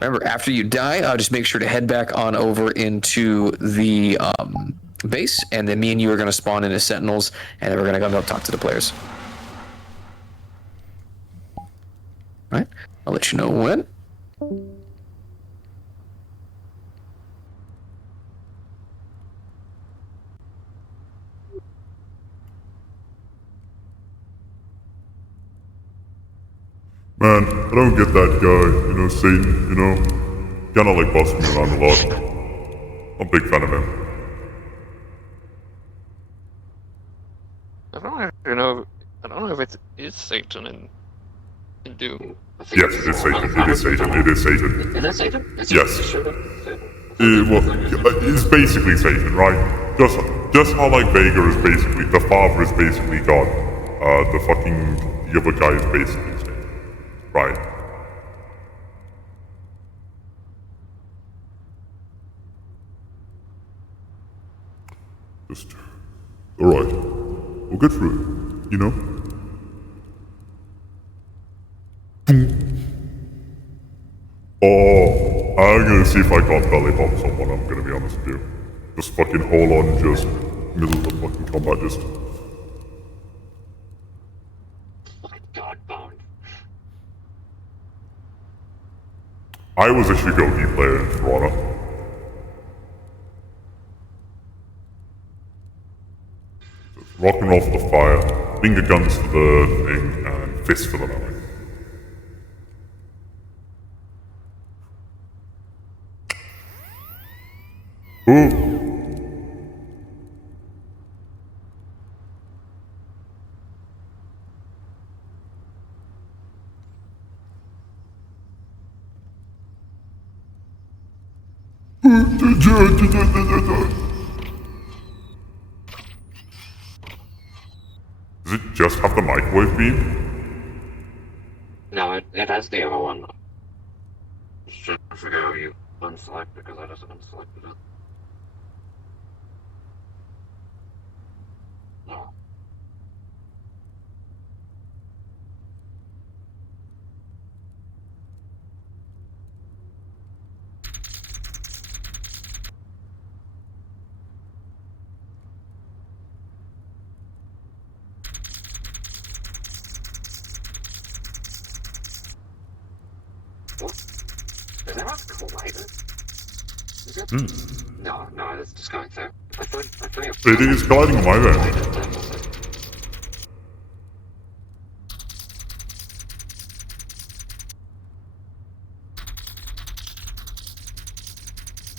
Remember, after you die, just make sure to head back on over into the base, and then me and you are going to spawn in as sentinels, and then we're going to go talk to the players. All right, I'll let you know when. Man, I don't get that guy, Satan, kinda like bossing me around a lot. I'm a big fan of him. I don't know if it is Satan in Doom. Yes, it is Satan. It is Satan. It is Satan. Is it Satan? Yes. It's basically Satan, right? Just how like Vega is basically the father is basically God. The other guy is basically Satan. Right. Alright. We'll get through it, Oh, I'm gonna see if I can't belly bomb someone, I'm gonna be honest with you. Just fucking hold on, just middle of the fucking combat, just... God bound. I was a Shigogi player in Toronto. Just rock and roll for the fire, finger guns for the thing, and fist for the melee. Ooh. Does it just have the microwave beam? No, it has the other one. Should figure out you unselect because I just unselected it. No. Is that a collider? Is it? No, it's just going through. I thought It is colliding on my end.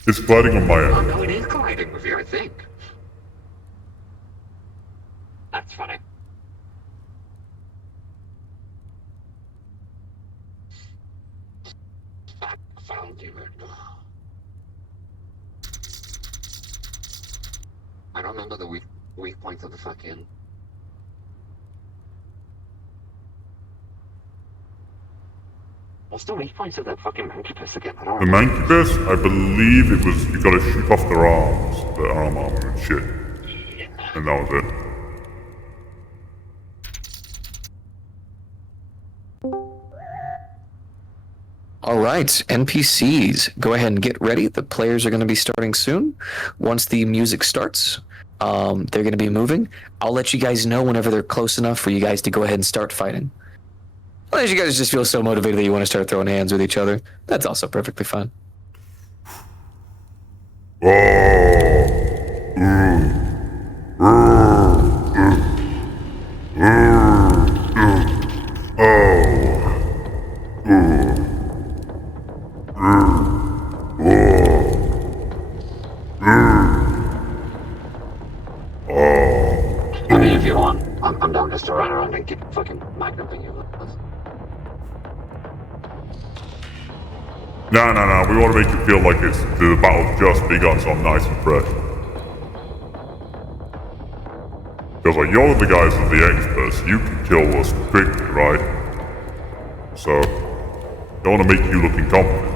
It's colliding on my Oh end. no, it is colliding with you, I think. That's funny. I found you. I don't remember the weak points of the fucking... What's the weak points of that fucking Mancubus again? I don't The remember. Mancubus, I believe it was you gotta shoot off their arms, their arm armor and shit. Yeah. And that was it. All right, NPCs, go ahead and get ready. The players are going to be starting soon. Once the music starts, they're going to be moving. I'll let you guys know whenever they're close enough for you guys to go ahead and start fighting. Unless you guys just feel so motivated that you want to start throwing hands with each other, that's also perfectly fine. I mean, if you want, I'm down just to run around and keep fucking magnating you. No, we want to make it feel like it's the battle's just begun, so I'm nice and fresh. Because like, you're the guys are the experts, you can kill us quickly, right? So, don't want to make you look incompetent.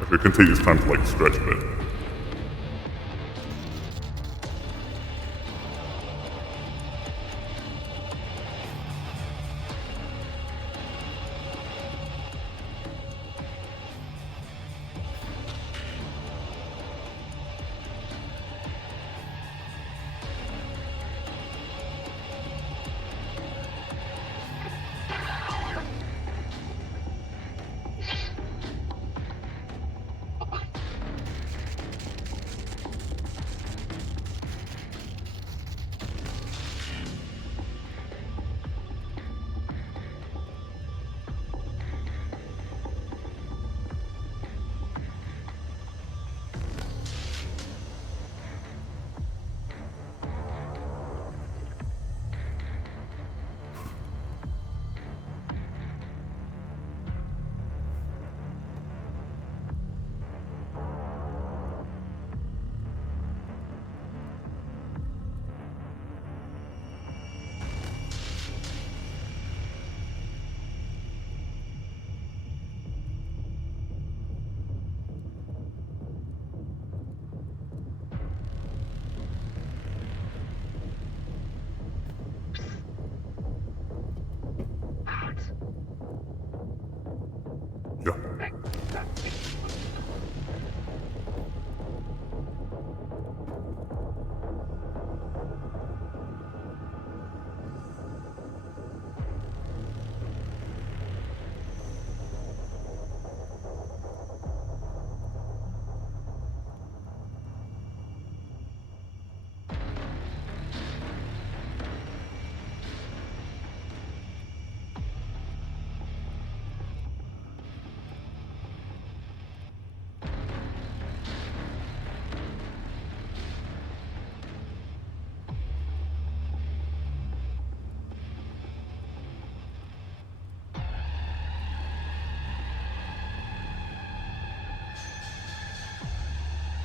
If we can take this time to like stretch a bit.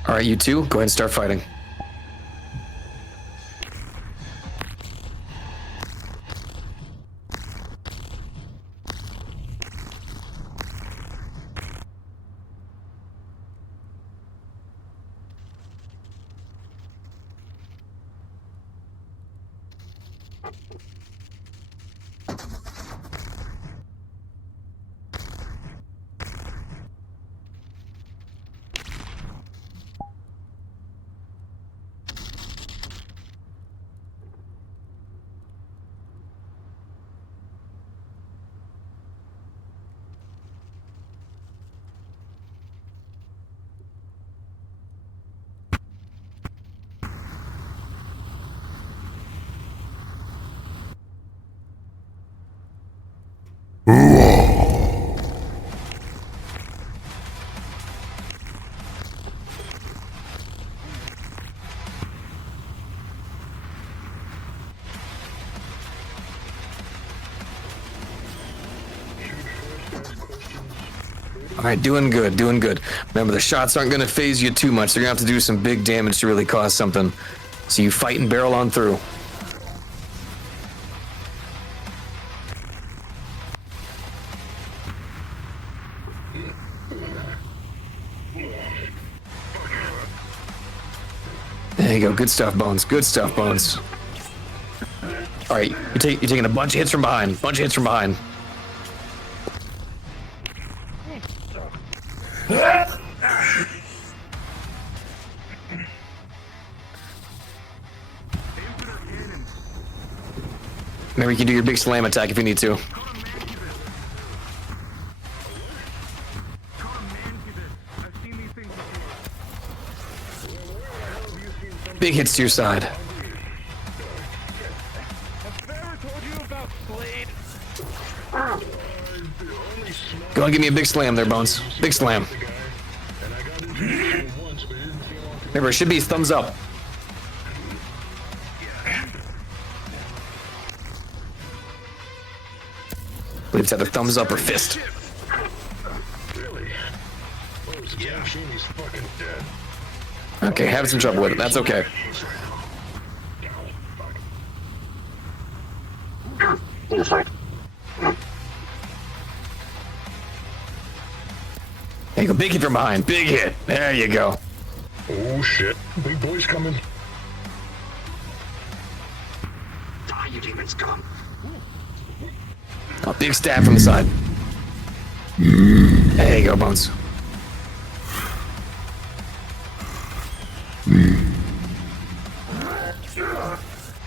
All right, you two, go ahead and start fighting. All right, doing good, doing good. Remember, the shots aren't going to phase you too much. They're going to have to do some big damage to really cause something. So you fight and barrel on through. There you go. Good stuff, Bones. Good stuff, Bones. All right, you're taking a bunch of hits from behind. Bunch of hits from behind. Maybe you can do your big slam attack if you need to. Big hits to your side. Go and give me a big slam there, Bones. Big slam. Remember, it should be thumbs up. I believe it's either thumbs up or fist. Okay, having some trouble with it. That's okay. Inside. There you go. Big hit from behind. Big hit. There you go. Oh shit. Big boy's coming. Die, you demons, come. Oh, big stab from the side. There you go, Bones.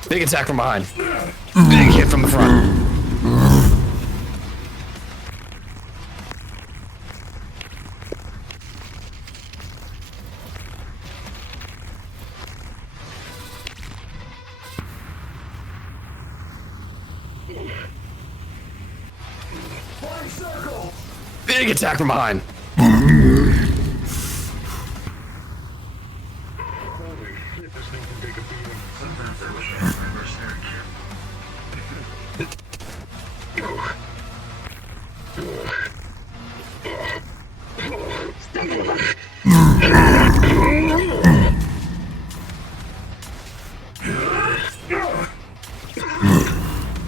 Big attack from behind. Big hit from the front. Big attack from behind.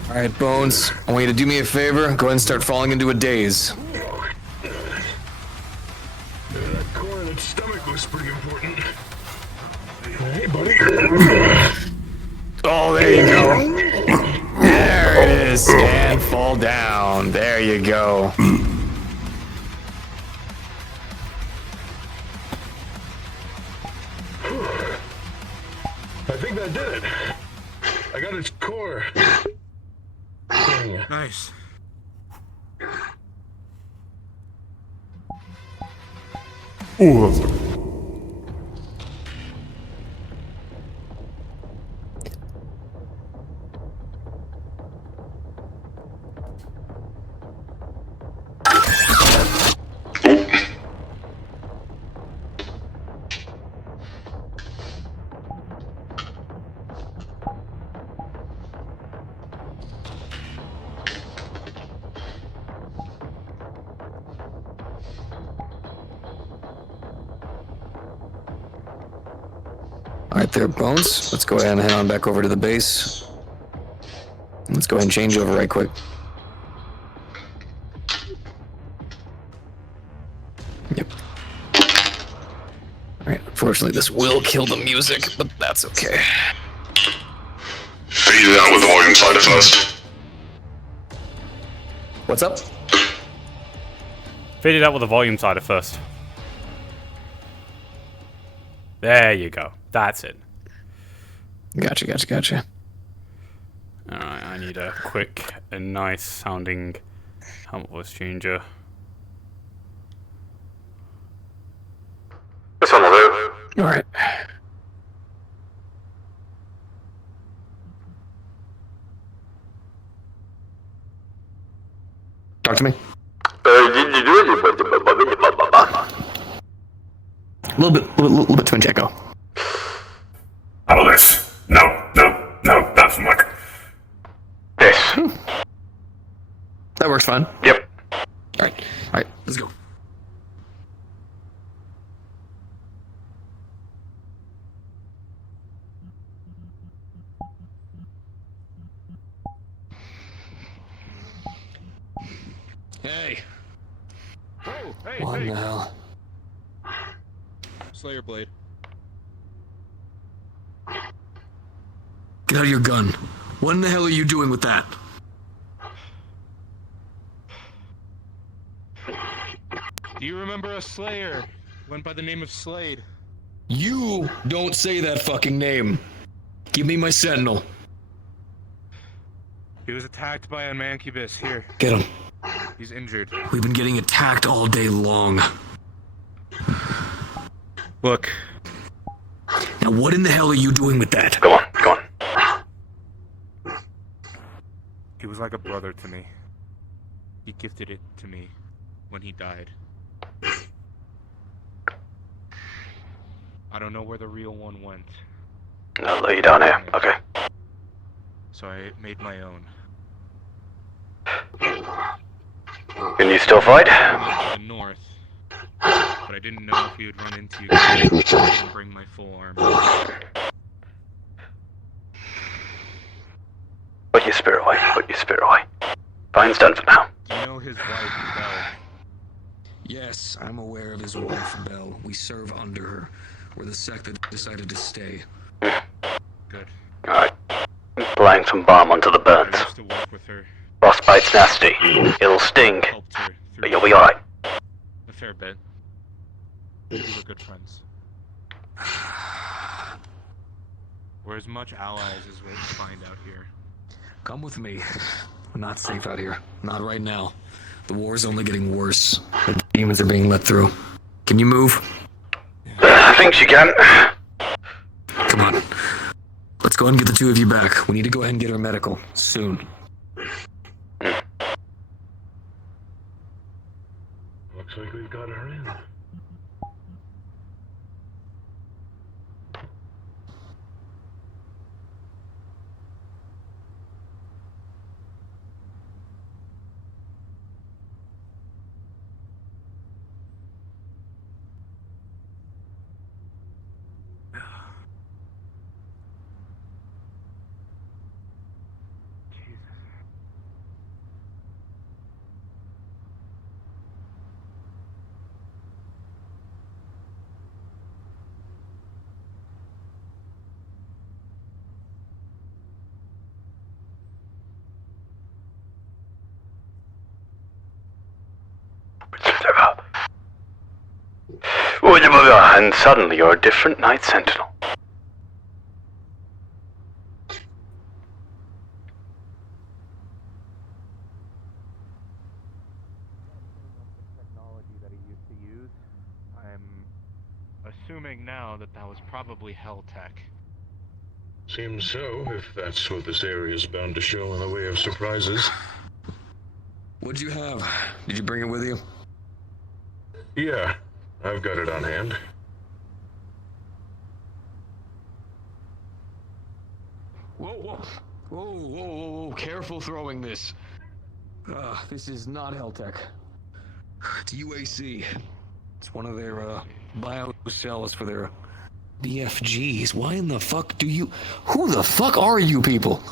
All right, Bones, I want you to do me a favor. Go ahead and start falling into a daze. That core in its stomach was pretty important. Hey, buddy. Oh, there you go. There it is. And fall down. There you go. I think that did it. I got its core. Nice. Oh, that's okay. there, Bones. Let's go ahead and head on back over to the base. Let's go ahead and change over right quick. Yep. Alright, unfortunately this will kill the music, but that's okay. Fade it out with the volume slider first. What's up? Fade it out with the volume slider first. There you go. That's it. Gotcha. Alright, I need a quick and nice sounding helmet voice changer. This one will do. Alright. Talk to me. A little bit twin echo. How about this? No, that's Mike. This. That works fine. Yep. Alright, let's go. Hey. Oh, hey, What hey. the hell? Slayer Blade. Get out of your gun. What in the hell are you doing with that? Do you remember a Slayer? Went by the name of Slade. You don't say that fucking name. Give me my sentinel. He was attacked by a mancubus. Here, Get him. he's injured. We've been getting attacked all day long. Look. Now what in the hell are you doing with that? Go on. He was like a brother to me. He gifted it to me when he died. I don't know where the real one went, I'll lay you down here. Okay. so I made my own. Can you still fight? I lived in the north, but I didn't know if we would run into you guys. I didn't bring my full armor. Put your spirit away. Fine's done for now. Do you know his wife, Belle? Yes, I'm aware of his wife, Belle. We serve under her. We're the sect that decided to stay. Good. Alright. Applying some balm onto the I burns. used to work with her. Frostbite's nasty. It'll sting, Helped her but through you'll be alright. a fair bit. We were good friends. We're as much allies as we can find out here. Come with me. We're not safe out here. Not right now. The war's only getting worse. The demons are being let through. Can you move? I think she can. Come on. Let's go ahead and get the two of you back. We need to go ahead and get her medical. Soon. Looks like we've got her in. And suddenly you're a different Night Sentinel. Technology that he used to use. I'm assuming now that was probably Hell Tech. Seems so, if that's what this area is bound to show in the way of surprises. What'd you have? Did you bring it with you? Yeah, I've got it on hand. Whoa. Careful throwing this. This is not Helltech. It's UAC. It's one of their bio cells for their BFGs. Why in the fuck do you... Who the fuck are you people?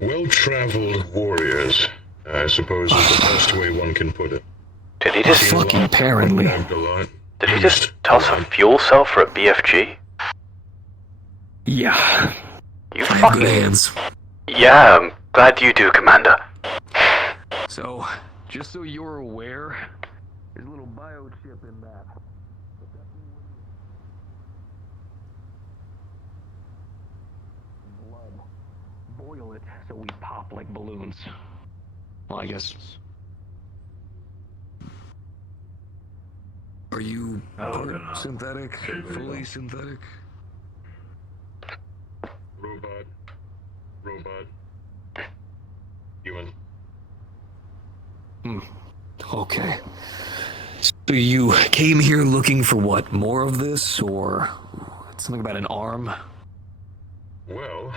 Well-traveled warriors, I suppose is the best way one can put it. Did he just... Fucking apparently. Grabbed a lot. Did he just toss a fuel cell for a BFG? Yeah. You I have fucking... good hands. Yeah, I'm glad you do, Commander. So, just so you're aware, there's a little biochip in that. Blood. Boil it so we pop like balloons. Well, I guess. Are you synthetic? Fully synthetic? Robot. Human. Okay. So you came here looking for what? More of this, or something about an arm? Well,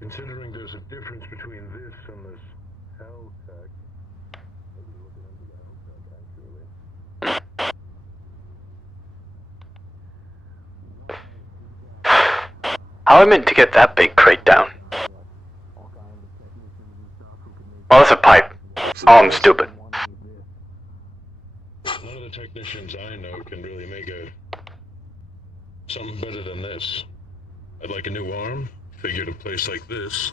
considering there's a difference between this and this hell tech, maybe looking into the hell tech actually. How am I meant to get that big crate down? Oh, that's a pipe. Oh, I'm stupid. None of the technicians I know can really make something better than this. I'd like a new arm. Figured a place like this,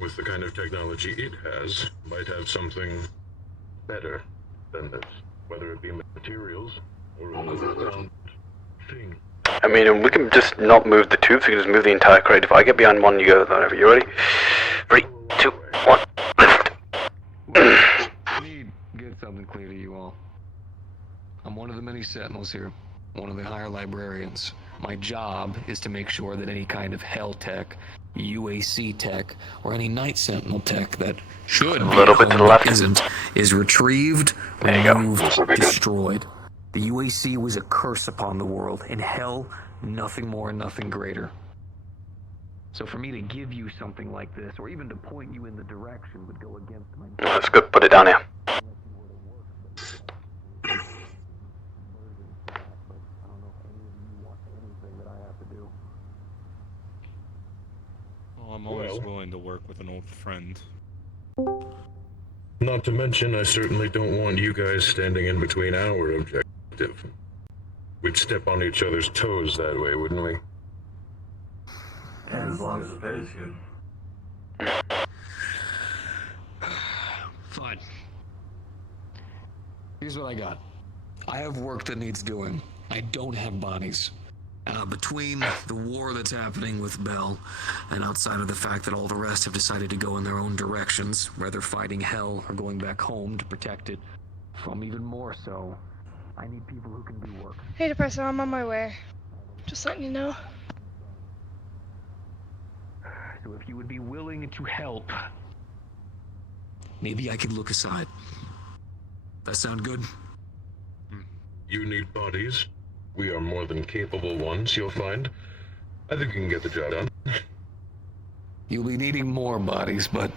with the kind of technology it has, might have something better than this. Whether it be materials or a newfound thing. I mean, we can just not move the tubes, we can just move the entire crate. If I get behind one, you go whenever. You ready? 3, 2, 1, lift. I need to get something clear to you all. I'm one of the many sentinels here, one of the higher librarians. My job is to make sure that any kind of hell tech, UAC tech, or any night sentinel tech that should be A little bit to the left. isn't, is retrieved, There you go. removed, destroyed. The UAC was a curse upon the world, and hell, nothing more, nothing greater. So for me to give you something like this, or even to point you in the direction, would go against my... That's good, put it down here. Well, I'm always Well. willing to work with an old friend. Not to mention, I certainly don't want you guys standing in between our objective. We'd step on each other's toes that way, wouldn't we? And as long as the pay's good. Fine. Here's what I got. I have work that needs doing. I don't have bodies. Between the war that's happening with Bell, and outside of the fact that all the rest have decided to go in their own directions, whether fighting hell or going back home to protect it from even more so, I need people who can do work. Hey, Depresso, I'm on my way. Just letting you know. So if you would be willing to help, maybe I could look aside. That sound good? You need bodies. We are more than capable ones, you'll find. I think we can get the job done. You'll be needing more bodies, but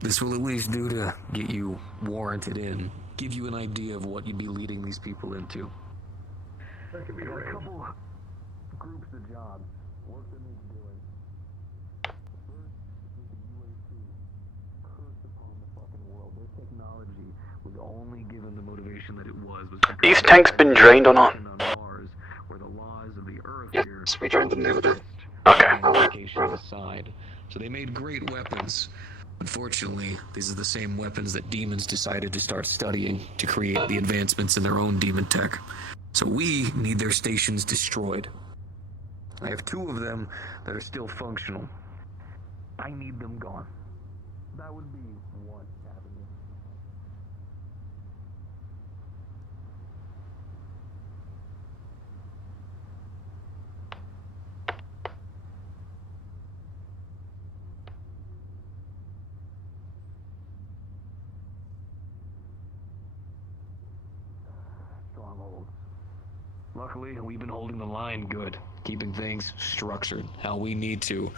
this will at least do to get you warranted in. Give you an idea of what you'd be leading these people into. That could be A arranged. couple groups of jobs. Work that needs doing. First is the UAC. Curse upon the fucking world. Their technology was only given the motivation that it was because These tanks been drained or not? on Mars, where the laws of the Earth here Yes, we joined them the other day. Okay. Applications aside. So they made great weapons. Unfortunately, these are the same weapons that demons decided to start studying to create the advancements in their own demon tech. So we need their stations destroyed. I have 2 of them that are still functional. I need them gone. That would be one avenue. Strongholds. Luckily, we've been holding the line good, keeping things structured how we need to.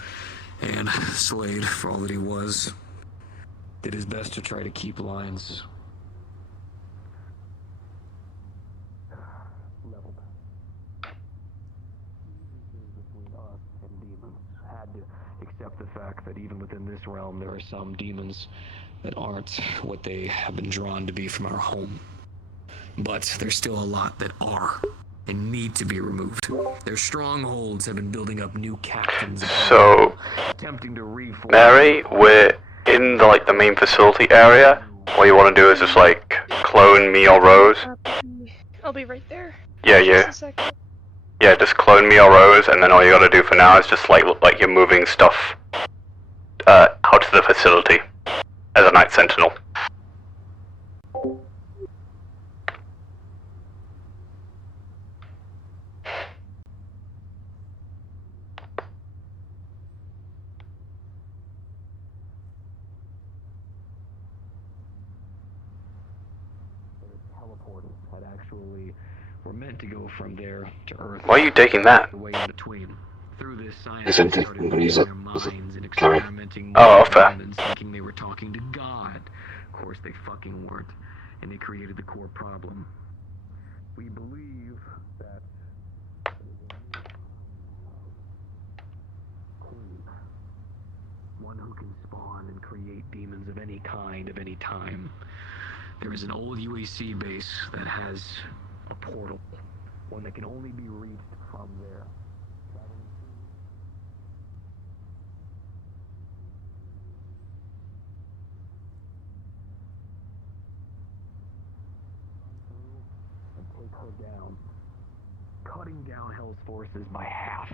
And Slade, for all that he was, did his best to try to keep lines leveled. accept the fact that even within this realm, there are some demons that aren't what they have been drawn to be from our home. But there's still a lot that are and need to be removed. Their strongholds have been building up new captains. So, Attempting to reform. Mary, we're in the main facility area. What you want to do is just clone me or Rose. I'll be right there. Yeah, Just a second. Yeah, just clone me or Rose, and then all you gotta do for now is just look like you're moving stuff out to the facility as a night sentinel. Teleporters that actually were meant to go from there to Earth. Why are you taking that? The way in between. Through this science, Isn't they it? started I'm gonna use using it. their minds and Sorry. experimenting Oh, with fair. demons, thinking they were talking to God. Of course, they fucking weren't, and they created the core problem. We believe that one who can spawn and create demons of any kind, of any time. There is an old UAC base that has a portal, one that can only be reached from there. And take her down, cutting down Hell's forces by half,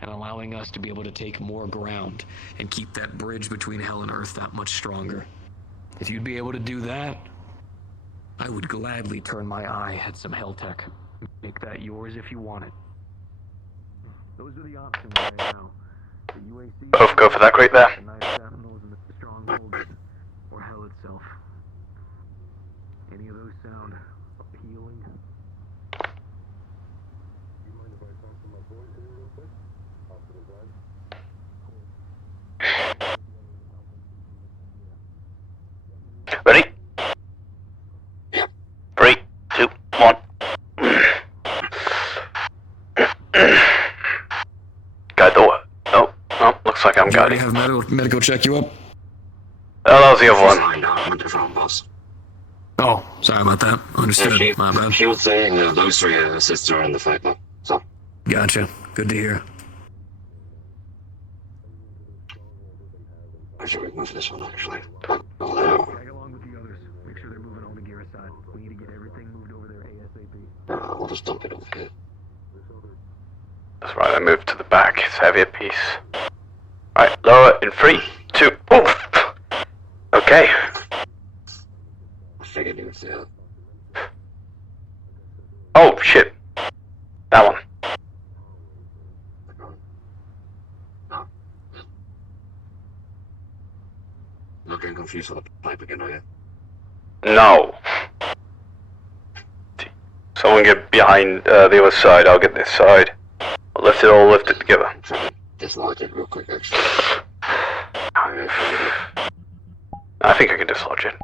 and allowing us to be able to take more ground and keep that bridge between Hell and Earth that much stronger. If you'd be able to do that, I would gladly turn my eye at some Hell tech. Make that yours if you want it. Those are the options right now. The UAC. Both go for that crate there. The Night Sentinels and the Strongholds, or Hell itself. Any of those sound appealing? You mind if I talk to my boys here real quick? Off to the side. Ready? 3, 2, 1. Guide the what? Oh, looks like I'm Do you already guiding. have medical check you up? Oh, that was the other one. Find out what different boss. Oh, sorry about that. Understood. She, My bad. she was saying those three assists her in the fight, though. So, Gotcha. Good to hear. I should remove this one, actually. Tag along with the others. Make sure they're moving all the gear aside. We need to get everything moved over there ASAP. We'll just dump it over here. That's right, I moved to the back. It's heavier piece. Right, lower in 3, 2, oof! Okay. I figured you would see it. Oh, shit. That one. No. Looking confused for the pipe again, are you? No. Someone get behind the other side, I'll get this side. I'll lift it together. I'm trying to dislodge it real quick, actually. I think I can dislodge it.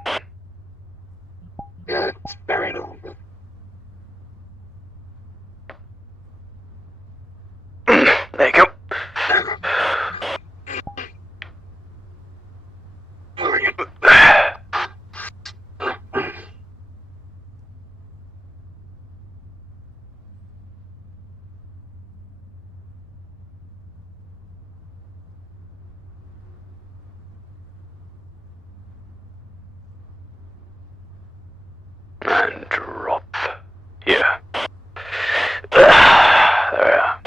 Yeah, it's buried a little bit. There you go. And drop here. There we are.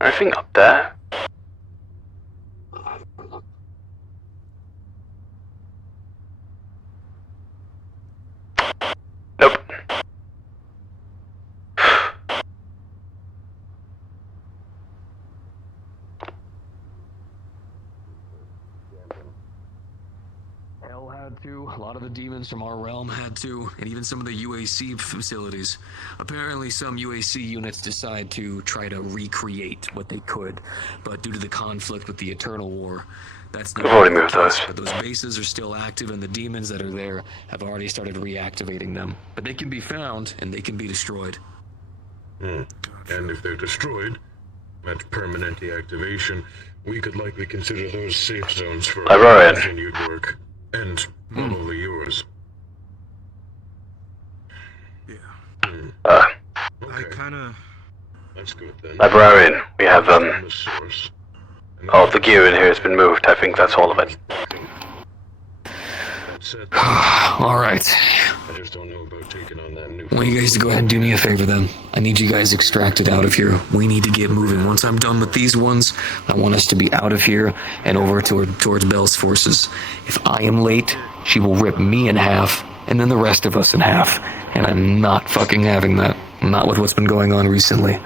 Anything up there? I haven't looked. Nope. Hell had to, a lot of the demons from our realm had to, and even some of the UAC facilities. Apparently some UAC units decide to try to recreate what they could, but due to the conflict with the Eternal War, that's not We've already the moved case. those. But those bases are still active, and the demons that are there have already started reactivating them. But they can be found, and they can be destroyed. And if they're destroyed, at permanent deactivation, we could likely consider those safe zones for Librarian. continued work. And not only yours. Yeah. Okay. I kinda... That's good then. Librarian, we have, From the source. And all the gear in here has been moved. I think that's all of it. That said, All right. I just don't know about taking on that new. I want you guys to go ahead and do me a favor then. I need you guys extracted out of here. We need to get moving. Once I'm done with these ones, I want us to be out of here and over towards Belle's forces. If I am late, she will rip me in half and then the rest of us in half. And I'm not fucking having that. Not with what's been going on recently.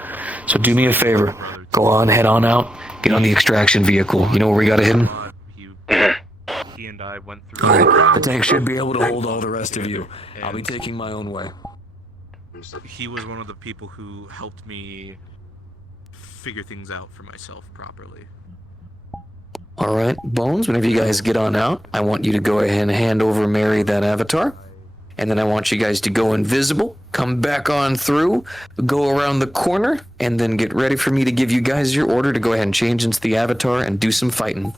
So do me a favor. Go on, head on out. Get on the extraction vehicle. You know where we got it hidden? He and I went through... Alright, the tank should be able to hold all the rest of you. I'll be taking my own way. He was one of the people who helped me figure things out for myself properly. Alright, Bones, whenever you guys get on out, I want you to go ahead and hand over Mary that avatar. And then I want you guys to go invisible, come back on through, go around the corner, and then get ready for me to give you guys your order to go ahead and change into the avatar and do some fighting.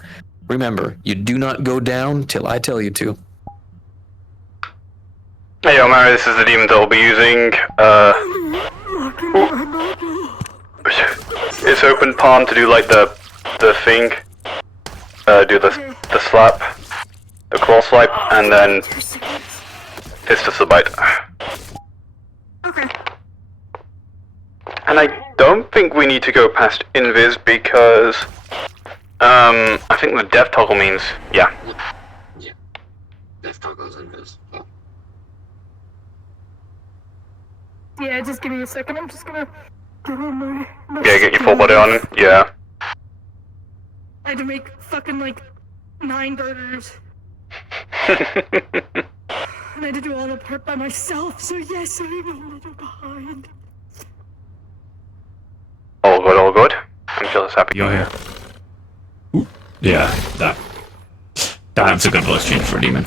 Remember, you do not go down till I tell you to. Hey, Mary, this is the demon that we'll be using. It's open palm to do like the thing. Do the slap, the claw swipe, and then fist of the bite. Okay. And I don't think we need to go past invis because I think the dev toggle means yeah. Yeah. Death toggles invis. Oh. Yeah, just give me a second. I'm just gonna get on my Yeah, get your full body on. Yeah. I had to make fucking like 9 burgers. And I had to do all the part by myself, so yes, I'm a little behind. All good, all good. I'm just happy. You're here. Yeah, that's a good voice change for a demon.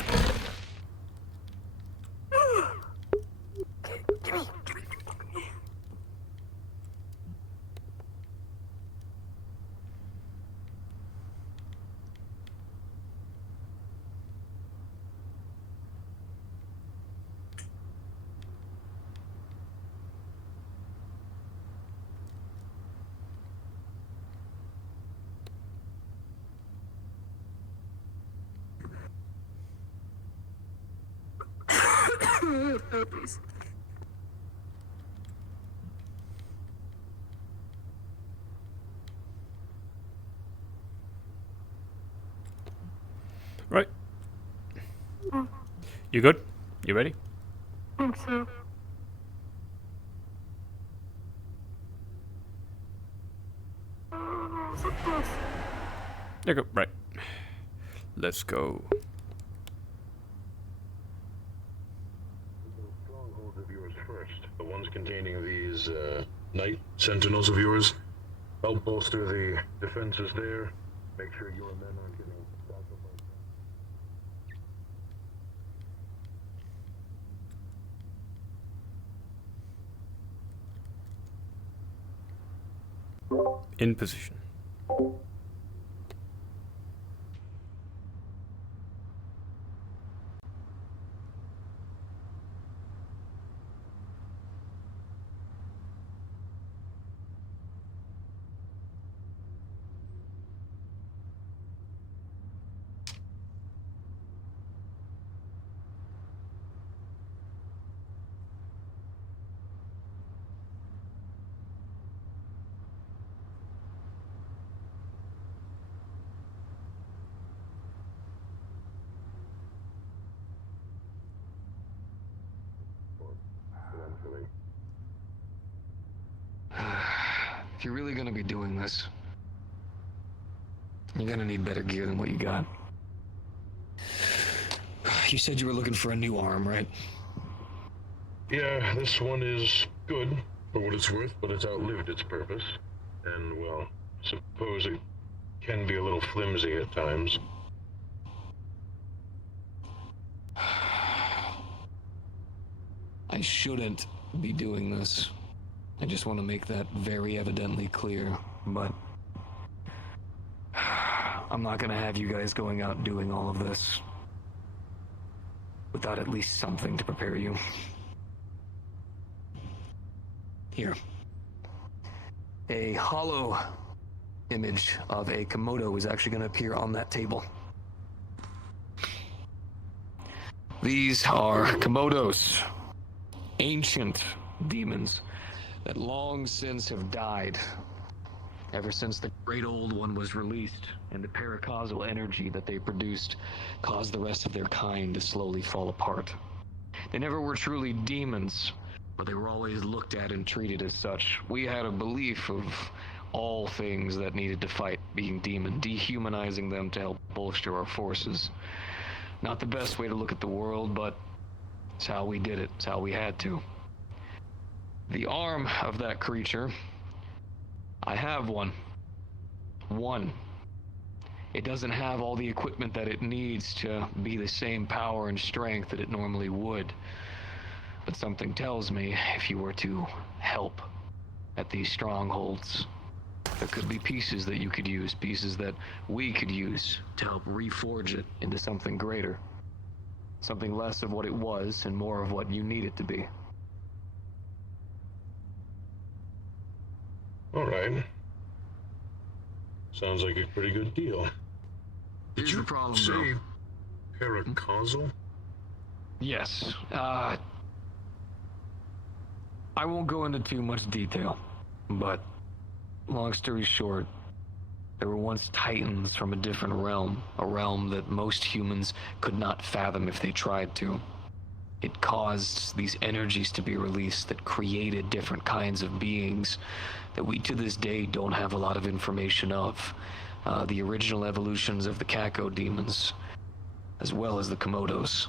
Oh, please. Right. You good? You ready? I think so. You go. Right. Let's go. Strongholds of yours first. The ones containing these night sentinels of yours. Help bolster the defenses there. Make sure your men aren't getting sacrificed. In position. Eventually. If you're really gonna be doing this, you're gonna need better gear than what you got. You said you were looking for a new arm, right? Yeah, this one is good for what it's worth, but it's outlived its purpose. And, well, suppose it can be a little flimsy at times. I shouldn't be doing this. I just want to make that very evidently clear, but I'm not gonna have you guys going out doing all of this without at least something to prepare you. Here. A hollow image of a Komodo is actually going to appear on that table. These are Komodos, ancient demons that long since have died. Ever since the great old one was released, and the paracausal energy that they produced caused the rest of their kind to slowly fall apart. They never were truly demons, but they were always looked at and treated as such. We had a belief of all things that needed to fight being demon, dehumanizing them to help bolster our forces. Not the best way to look at the world, but it's how we did it. It's how we had to. The arm of that creature, I have one. One. It doesn't have all the equipment that it needs to be the same power and strength that it normally would. But something tells me if you were to help at these strongholds, there could be pieces that you could use, pieces that we could use to help reforge it into something greater. Something less of what it was and more of what you need it to be. All right. Sounds like a pretty good deal. Here's the problem, say paracausal? Yes. I won't go into too much detail, but long story short, there were once titans from a different realm, a realm that most humans could not fathom if they tried to. It caused these energies to be released that created different kinds of beings that we to this day don't have a lot of information of. The original evolutions of the Kako demons, as well as the Komodos.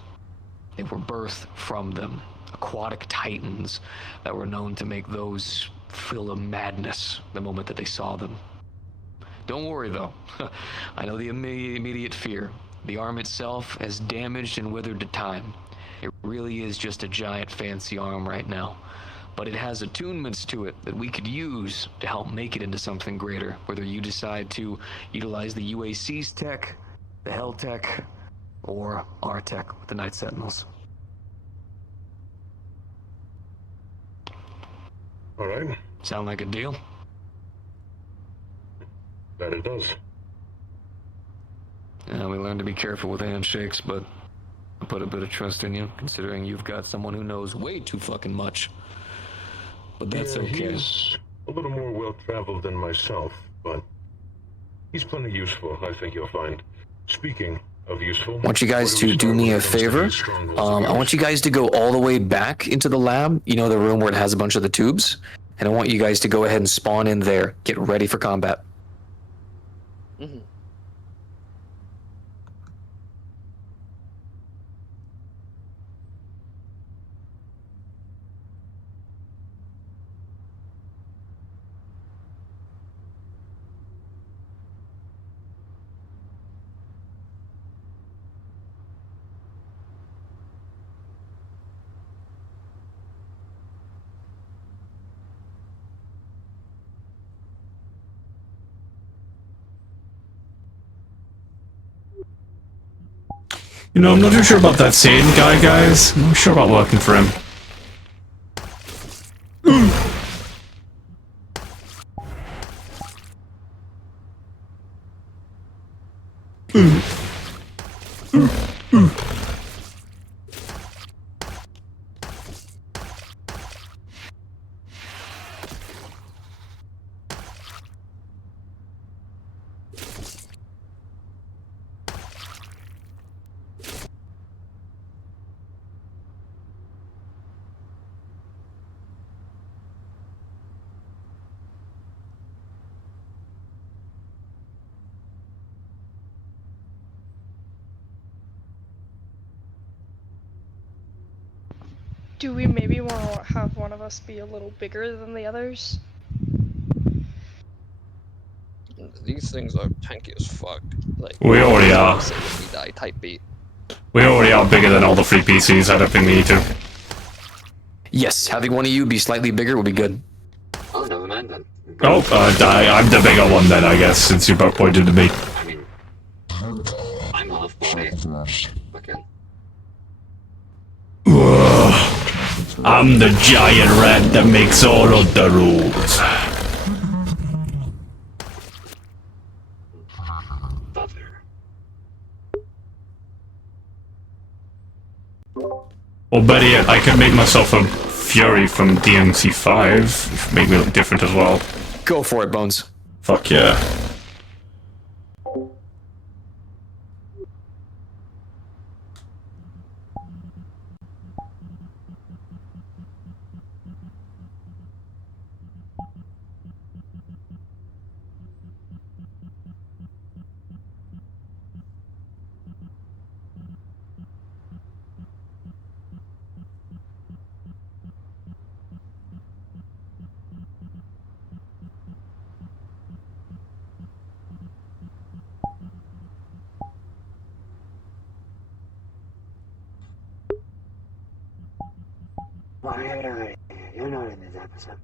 They were birthed from them. Aquatic titans that were known to make those feel a madness the moment that they saw them. Don't worry though, I know the immediate fear. The arm itself has damaged and withered to time. It really is just a giant fancy arm right now. But it has attunements to it that we could use to help make it into something greater, whether you decide to utilize the UAC's tech, the Hell tech, or our tech with the Night Sentinels. All right. Sound like a deal? That it does. Yeah, we learned to be careful with handshakes, but I put a bit of trust in you, considering you've got someone who knows way too fucking much. But that's okay. He's a little more well-traveled than myself, but he's plenty useful, I think you'll find. Speaking of useful... I want you guys to do me a favor. I want you guys to go all the way back into the lab, you know, the room where it has a bunch of the tubes, and I want you guys to go ahead and spawn in there. Get ready for combat. Mm-hmm. You know, I'm not too sure about that Satan guy, guys. I'm not sure about working for him. Do we maybe want to have one of us be a little bigger than the others? These things are tanky as fuck. Like, We already are. We die type beat. We already are bigger than all the free PCs. I don't think we need to. Yes, having one of you be slightly bigger would be good. Oh, I'm the bigger one then, I guess, since you both pointed to me. I mean, I'm off body. Fucking. I'm the giant rat that makes all of the rules. Bother. Or better yet, I could make myself a Fury from DMC5, make me look different as well. Go for it, Bones. Fuck yeah. Wait. You're not in this episode.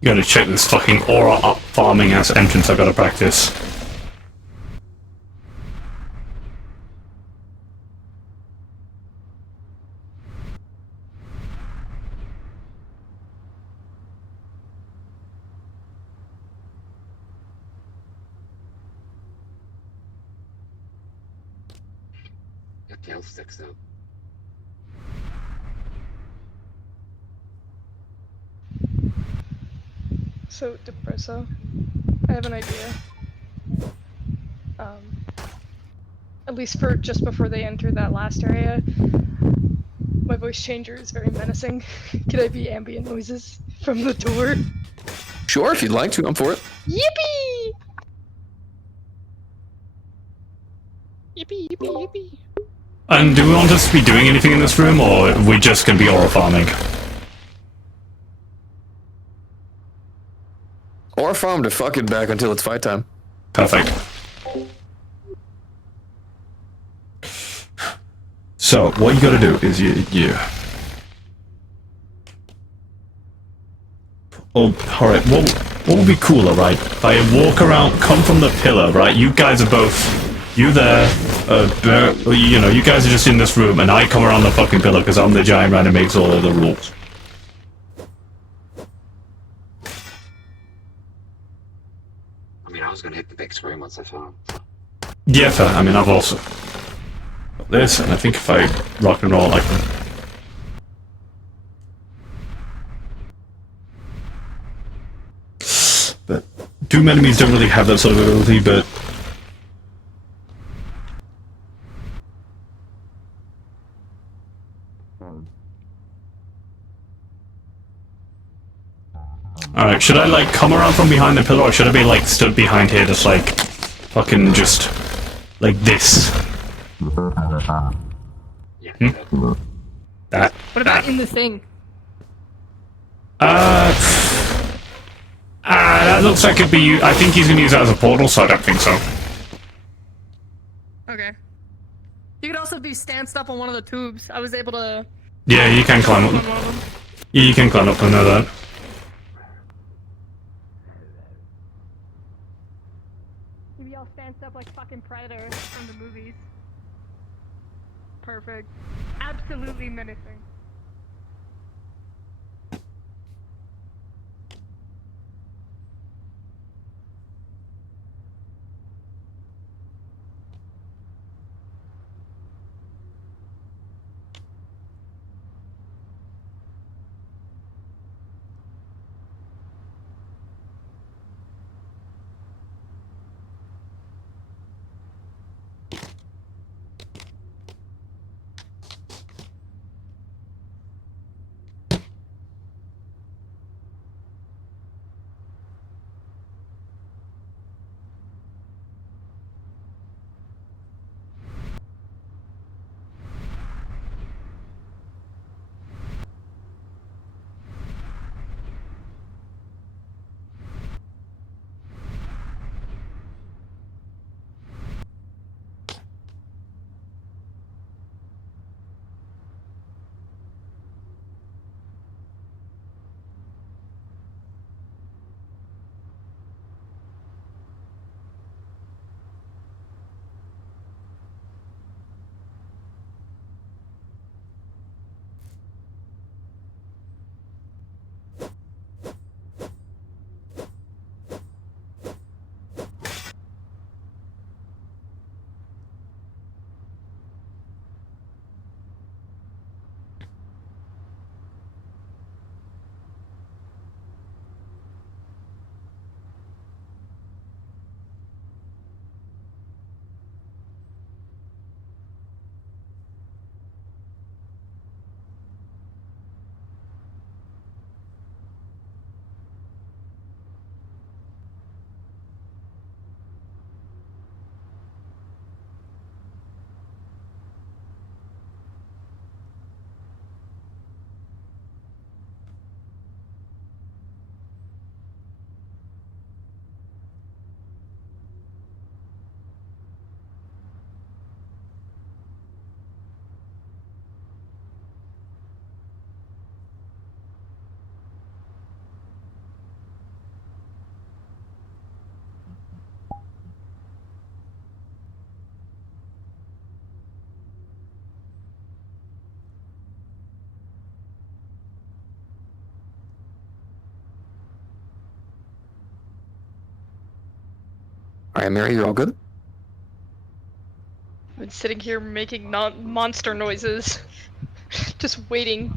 You gotta check this fucking aura up farming ass entrance I gotta practice. Your tail sticks out. So, Depresso, I have an idea. At least for just before they enter that last area, my voice changer is very menacing. Could I be ambient noises from the door? Sure, if you'd like to, I'm for it. Yippee! Yippee, yippee, yippee. And do we want us to be doing anything in this room, or are we just gonna be aura farming? Or farm to fuck it back until it's fight time. Perfect. So, what you gotta do is you... Oh, alright, what would be cooler, right? If I walk around, come from the pillar, right? You guys are both... You there, you know, you guys are just in this room, and I come around the fucking pillar because I'm the giant rat that makes all of the rules. I mean, I was gonna hit the big screen once I found him. Yeah, fair. I mean, I've also got this, and I think if I rock and roll, I can. But Doom enemies don't really have that sort of ability, but. Alright, should I like come around from behind the pillar, or should I be like stood behind here just like fucking just like this? That. What about in the thing? That looks like it'd be. I think he's gonna use that as a portal, so I don't think so. Okay. You could also be stanced up on one of the tubes. I was able to... Yeah, you can climb up. Yeah, you can climb up, I know that. You'd be all stanced up like fucking Predator from the movies. Perfect. Absolutely menacing. right, Mary, you're all good? I've been sitting here making monster noises. Just waiting.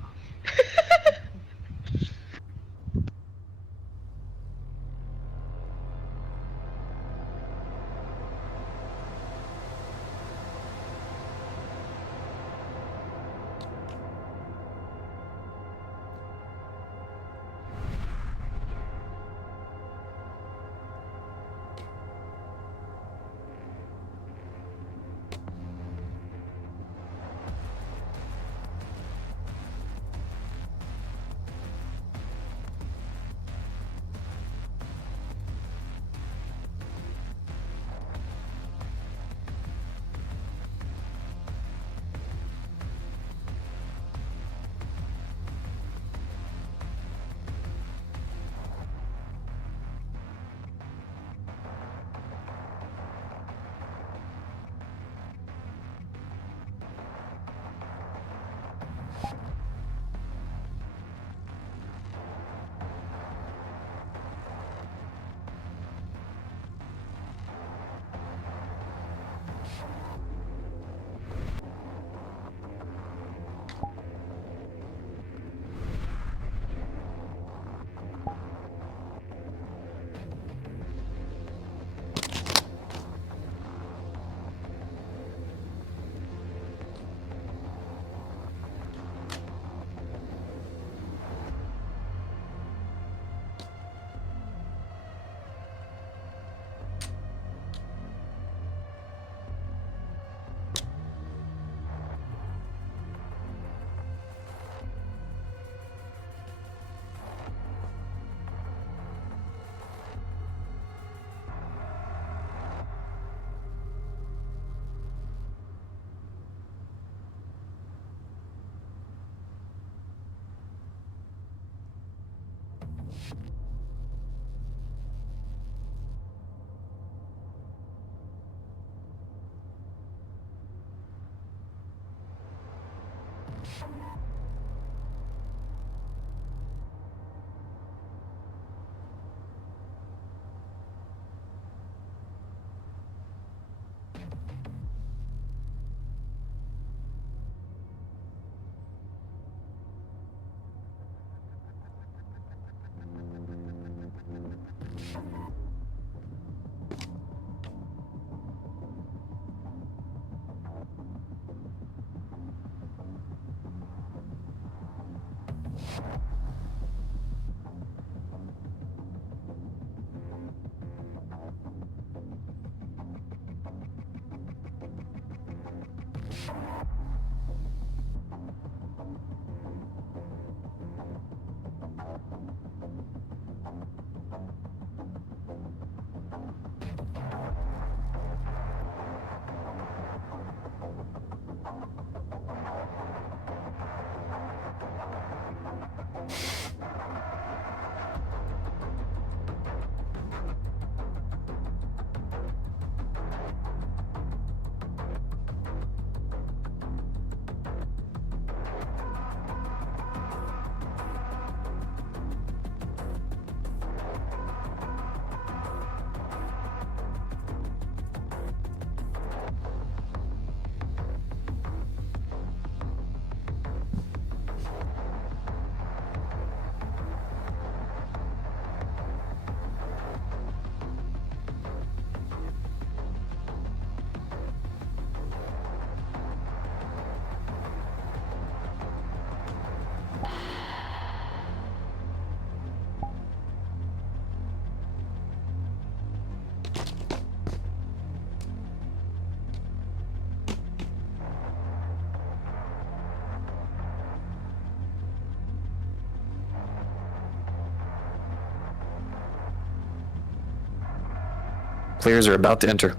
Players are about to enter.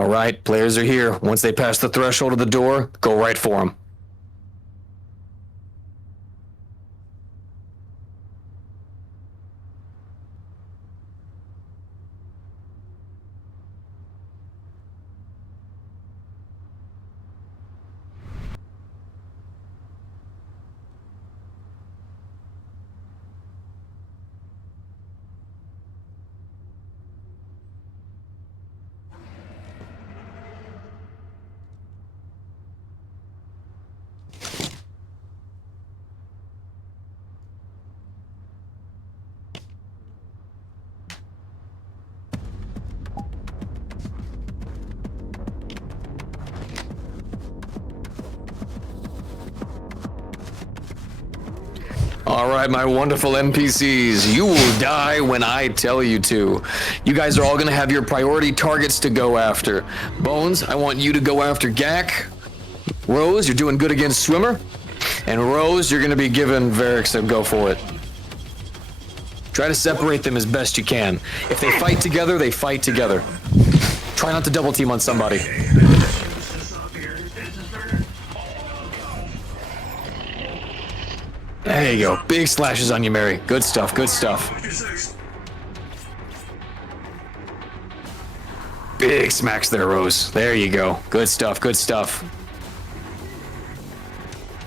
All right, players are here. Once they pass the threshold of the door, go right for them. All right, my wonderful NPCs, you will die when I tell you to. You guys are all going to have your priority targets to go after. Bones, I want you to go after Gak. Rose, you're doing good against Swimmer. And Rose, you're going to be given Varix to go for it. Try to separate them as best you can. If they fight together, they fight together. Try not to double team on somebody. There you go. Big slashes on you, Mary. Good stuff, good stuff. Big smacks there, Rose. There you go. Good stuff, good stuff.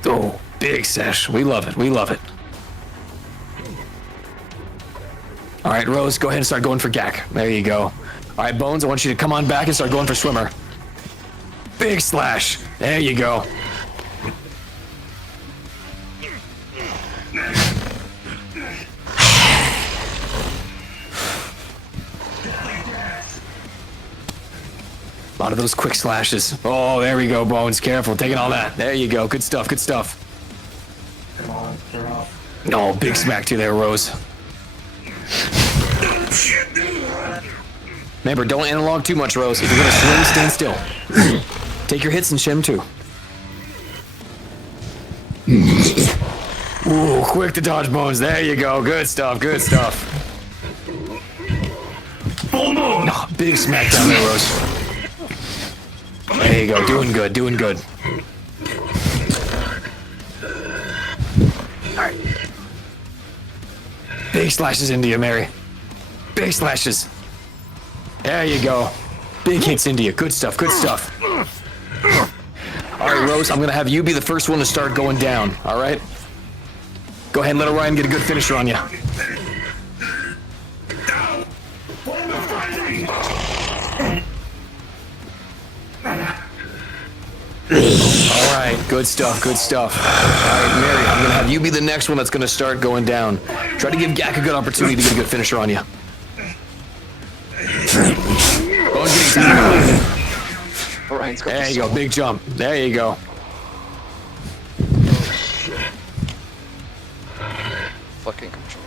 Oh, big sesh. We love it, we love it. All right, Rose, go ahead and start going for Gak. There you go. All right, Bones, I want you to come on back and start going for Swimmer. Big slash. There you go. A lot of those quick slashes. Oh, there we go, Bones. Careful, taking all that. There you go. Good stuff, good stuff. Come on, they're off. No, big smack to you there, Rose. Remember, don't analog too much, Rose. If you're gonna swim, stand still. Take your hits and shim too. Ooh, quick to dodge, Bones. There you go. Good stuff, good stuff. No, big smack down there, Rose. There you go. Doing good, doing good. Alright. Big slashes into you, Mary. Big slashes. There you go. Big hits into you. Good stuff, good stuff. Alright, Rose, I'm gonna have you be the first one to start going down, alright? Go ahead and let Orion get a good finisher on you. Alright, good stuff, good stuff. Alright, Mary, I'm gonna have you be the next one that's gonna start going down. Try to give Gak a good opportunity to get a good finisher on you. There you go, big jump. There you go. Fucking control.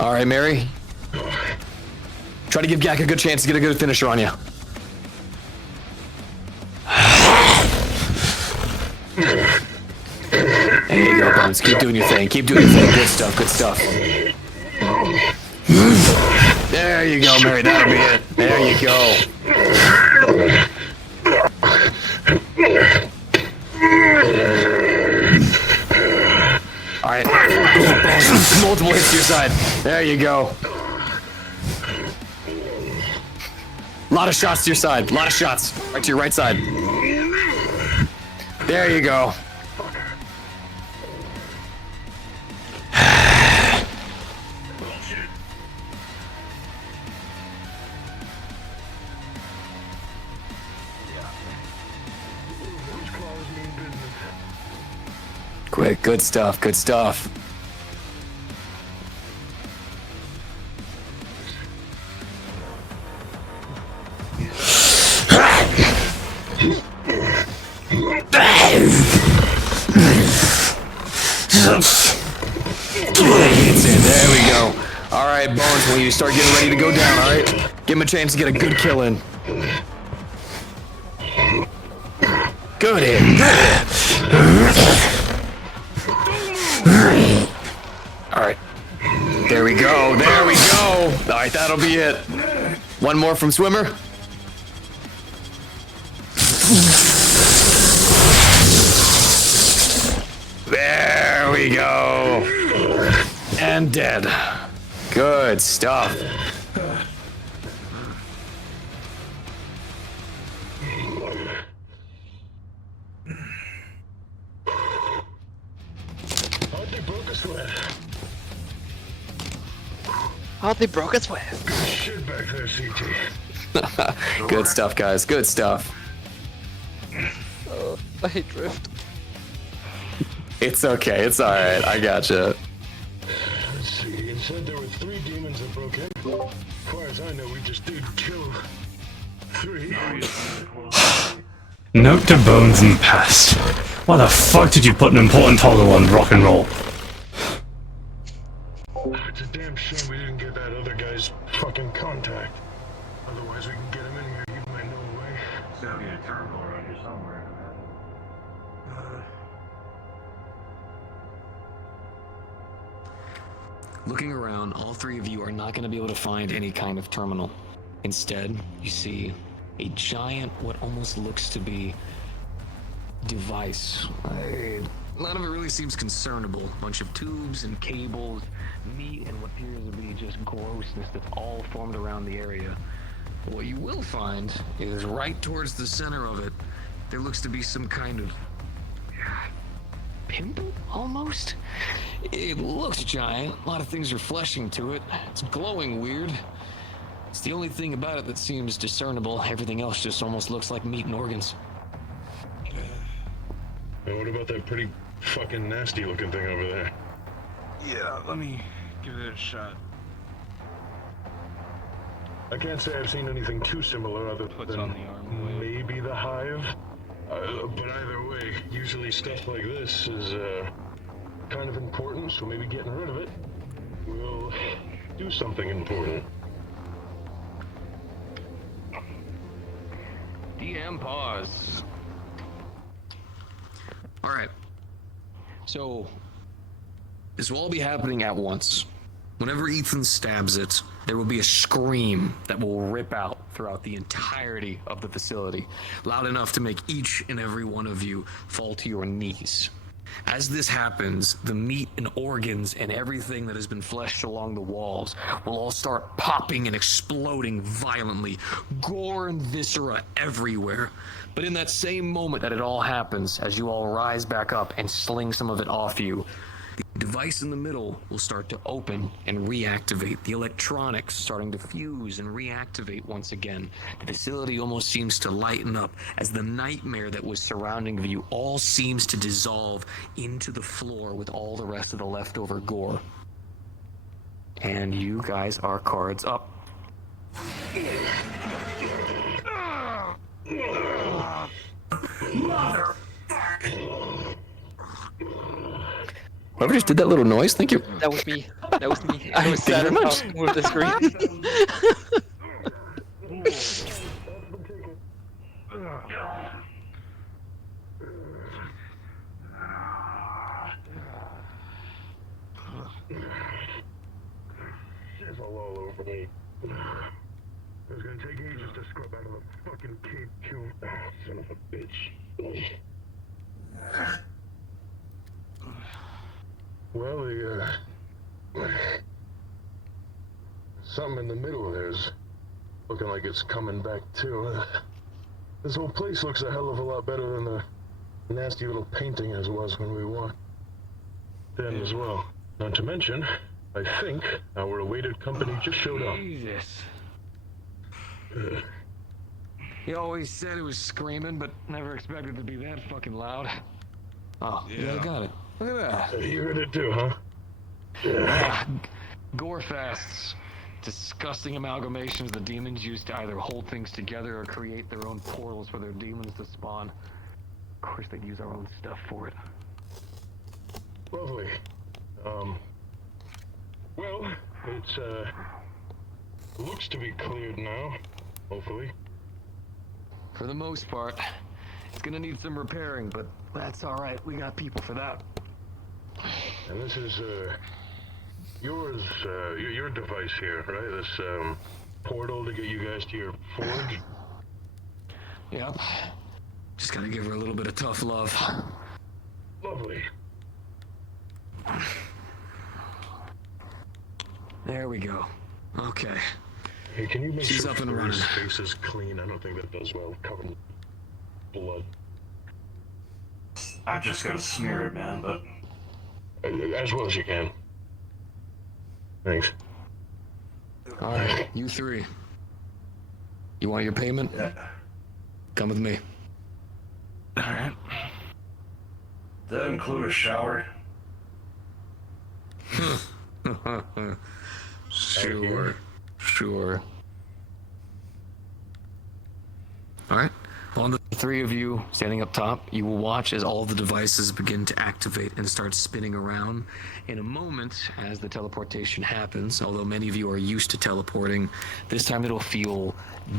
Alright, Mary. Try to give Gak a good chance to get a good finisher on you. There you go, Bones. Keep doing your thing. Keep doing your thing. Good stuff, good stuff. There you go, Mary. That'll be it. There you go. Alright. Multiple hits to your side. There you go. A lot of shots to your side. A lot of shots. Right to your right side. There you go. Quick, good stuff, good stuff. There we go. All right, Bones, when you start getting ready to go down, all right? Give him a chance to get a good kill in. Good hit, good hit. All right. There we go, there we go. All right, that'll be it. One more from Swimmer. we go. And dead. Good stuff. How'd they broke us with? How'd they broke us with? Shit back there, CT. Good stuff, guys. Good stuff. Oh, I hate drift. It's okay. It's all right. I gotcha. Let's see. It said there were 3 demons that broke in. As far as I know, we just did kill 3. Note to Bones and Past. Why the fuck did you put an important toggle on rock and roll? It's a damn shame we didn't get that other guy's fucking contact. Otherwise, we can get him in here. He might know a way. There's gotta be a terminal around here somewhere. Looking around, all 3 of you are not going to be able to find any kind of terminal. Instead, you see a giant, what almost looks to be, device. None of it really seems concernable. Bunch of tubes and cables, meat, and what appears to be just grossness that's all formed around the area. What you will find is right towards the center of it, there looks to be some kind of pimple, almost? It looks giant. A lot of things are fleshing to it. It's glowing weird. It's the only thing about it that seems discernible. Everything else just almost looks like meat and organs. And what about that pretty fucking nasty looking thing over there? Yeah, let me give it a shot. I can't say I've seen anything too similar other Puts than on the arm wave. maybe the hive. But either way, usually stuff like this is kind of important, so maybe getting rid of it will do something important. DM pause. Alright. So, this will all be happening at once. Whenever Ethan stabs it, there will be a scream that will rip out throughout the entirety of the facility, loud enough to make each and every one of you fall to your knees. As this happens, the meat and organs and everything that has been fleshed along the walls will all start popping and exploding violently, gore and viscera everywhere. But in that same moment that it all happens, as you all rise back up and sling some of it off you, the device in the middle will start to open and reactivate. The electronics starting to fuse and reactivate once again. The facility almost seems to lighten up as the nightmare that was surrounding you all seems to dissolve into the floor with all the rest of the leftover gore. And you guys are cards up. Whoever just did that little noise, thank you. That was me. That was me. I was Thank you sad very much. enough to move the screen. Sizzle all over me. It was gonna take ages to scrub out of the fucking cave too. Son of a bitch. Well, something in the middle there's looking like it's coming back too. This whole place looks a hell of a lot better than the nasty little painting as was when we walked in as well. Not to mention, I think our awaited company just showed up. Jesus. He always said it was screaming, but never expected it to be that fucking loud. Oh, yeah, I got it. Look at that. You heard it too, huh? Gore fests. Disgusting amalgamations the demons use to either hold things together or create their own portals for their demons to spawn. Of course, they'd use our own stuff for it. Lovely. Well, it's, looks to be cleared now, hopefully. For the most part. It's gonna need some repairing, but that's alright. We got people for that. And this is, yours, your device here, right? This, portal to get you guys to your forge? Yep. Just gotta give her a little bit of tough love. Lovely. There we go. Okay. Hey, can you make She's sure up and her running. space is clean? I don't think that does well. Covered in blood. I just gotta smear it, man, but... As well as you can. Thanks. Alright, you three. You want your payment? Yeah. Come with me. Alright. That include a shower? Sure. Alright. On the three of you standing up top, you will watch as all the devices begin to activate and start spinning around. In a moment, as the teleportation happens, although many of you are used to teleporting, this time it'll feel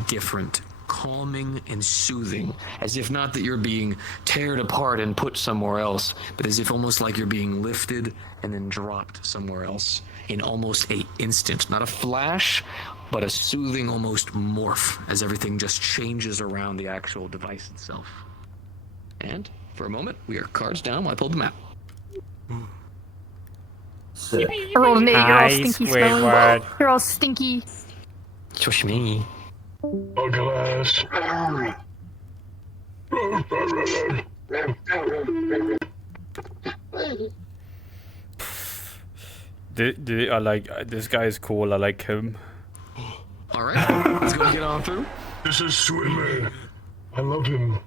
different. Calming and soothing, as if not that you're being teared apart and put somewhere else, but as if almost like you're being lifted and then dropped somewhere else in almost a instant. Not a flash, but a soothing almost morph as everything just changes around the actual device itself. And for a moment, we are cards down while I pulled the map. Sick. I rolled an 8, you're all Hi, stinky smelling. Squidward. You're all stinky. Shush me. Glass. I like this guy's cool. I like him. Alright, let's go get on through. This is Swimmer. I love him.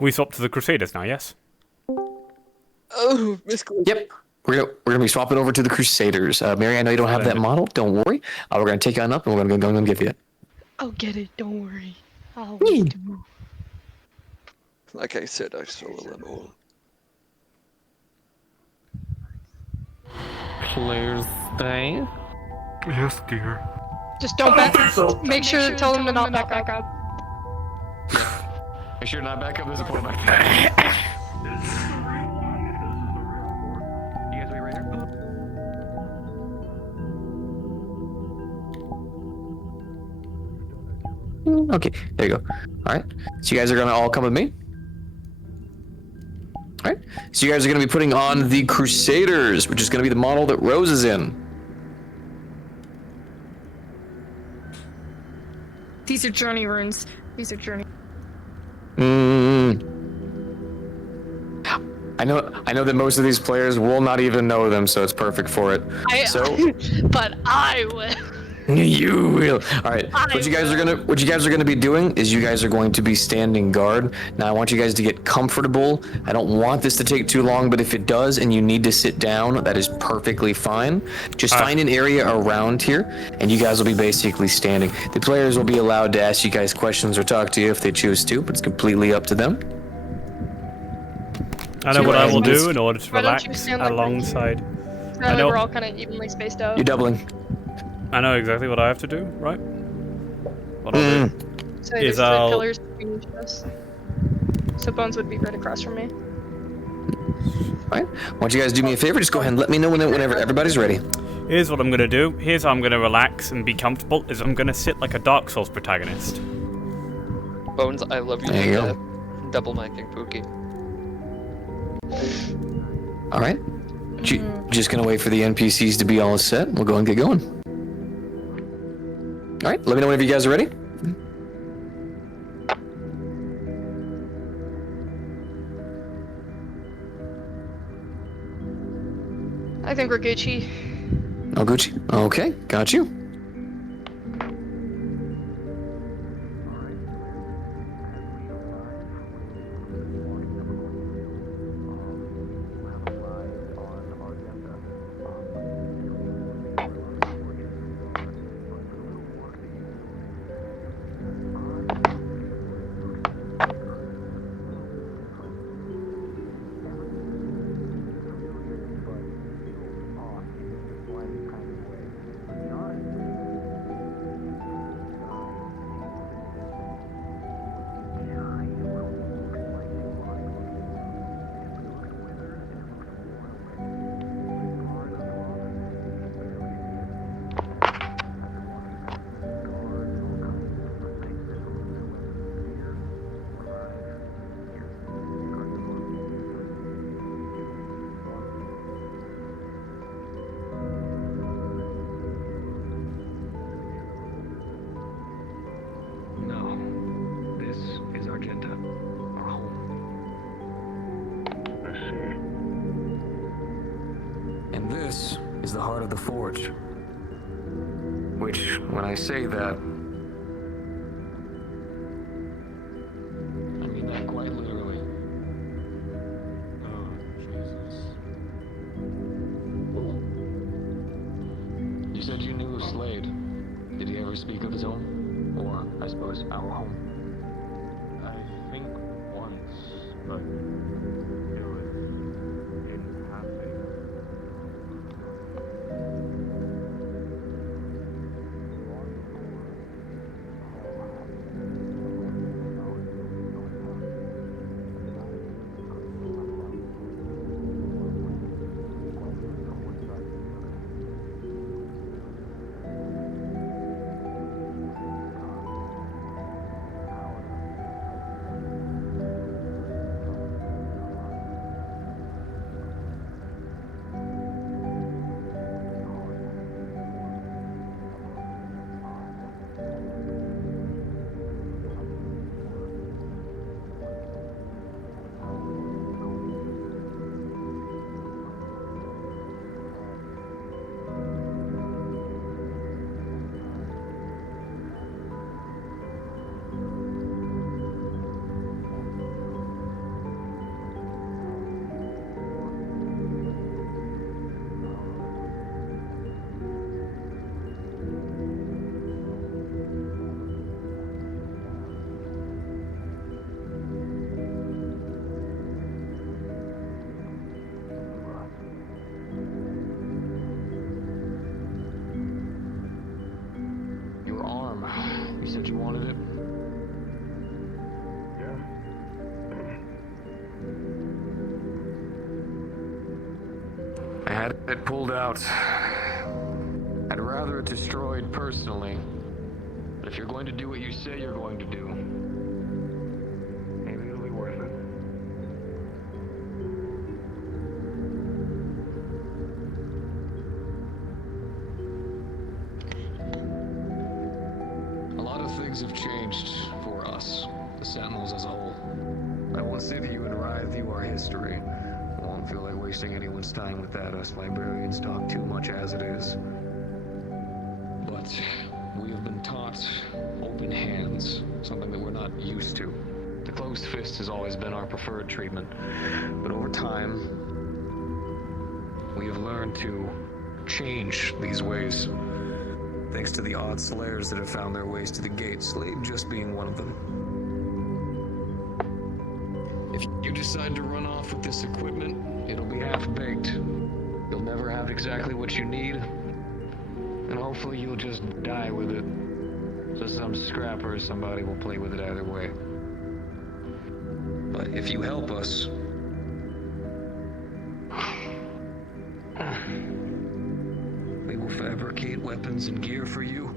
We swap to the Crusaders now, yes? Oh, Miss Cool. Yep. We're gonna be swapping over to the Crusaders. Mary, I know you don't have that model. Don't worry. We're gonna take on up and we're gonna go and give you it. I'll get it, don't worry. I'll do. Like I said, I saw them all. Players stay. Yes, dear. Just don't back. Make sure to tell them to not back up. Make sure not back up. There's a portal back there. You guys wait right here. Okay, there you go. All right. So you guys are gonna all come with me. All right. So you guys are gonna be putting on the Crusaders, which is gonna be the model that Rose is in. These are journey runes. These are journey. I know that most of these players will not even know them, so it's perfect for it. But I will. You will. All right. What you guys are gonna be doing is you guys are going to be standing guard. Now I want you guys to get comfortable. I don't want this to take too long, but if it does and you need to sit down, that is perfectly fine. Just find an area around here, and you guys will be basically standing. The players will be allowed to ask you guys questions or talk to you if they choose to, but it's completely up to them. I know what I will do in order to Why don't you relax stand like alongside. I know. we're all kind of evenly spaced out. You're doubling. I know exactly what I have to do, right? What I'll do So is there's the I'll... pillars between each of us. So Bones would be right across from me. All right. Why don't you guys do me a favor? Just go ahead and let me know whenever everybody's ready. Here's what I'm gonna do. Here's how I'm gonna relax and be comfortable. Is I'm gonna sit like a Dark Souls protagonist. Bones, I love you. There you go. Double miking Pookie. All right. Just gonna wait for the NPCs to be all set. We'll go and get going. All right. Let me know whenever you guys are ready. I think we're Gucci. Oh, Gucci. Okay. Got you. This is the heart of the Forge. Which, when I say that, I mean that quite literally. Oh, Jesus. You said you knew of Slade. Did he ever speak of his home? Or, I suppose, our home? I think once, but it was in passing. Your arm. You said you wanted it? Yeah. I had it pulled out. I'd rather it destroyed personally. But if you're going to do what you say you're going to do, maybe it'll be worth it. A lot of things have changed for us, the Sentinels as a whole. I won't sit you and writhe you our history. I won't feel like wasting anyone's time with that. Us librarians talk too much as it is. But we have been taught open hands, something that we're not used to. The closed fist has always been our preferred treatment. But over time, we have learned to change these ways. Thanks to the odd slayers that have found their ways to the gate, Slade just being one of them. If you decide to run off with this equipment, it'll be half-baked. You'll never have exactly what you need, and hopefully you'll just die with it. So some scrapper or somebody will play with it either way. But if you help us, we will fabricate weapons and gear for you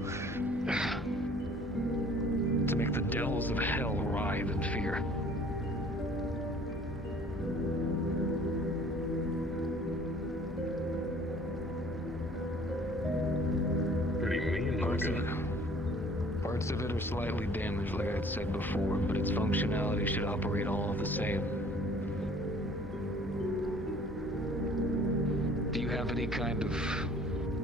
to make the devils of hell writhe in fear. Pretty mean looking. Parts of it are slightly damaged, like I had said before, but its functionality should operate all the same. Do you have any kind of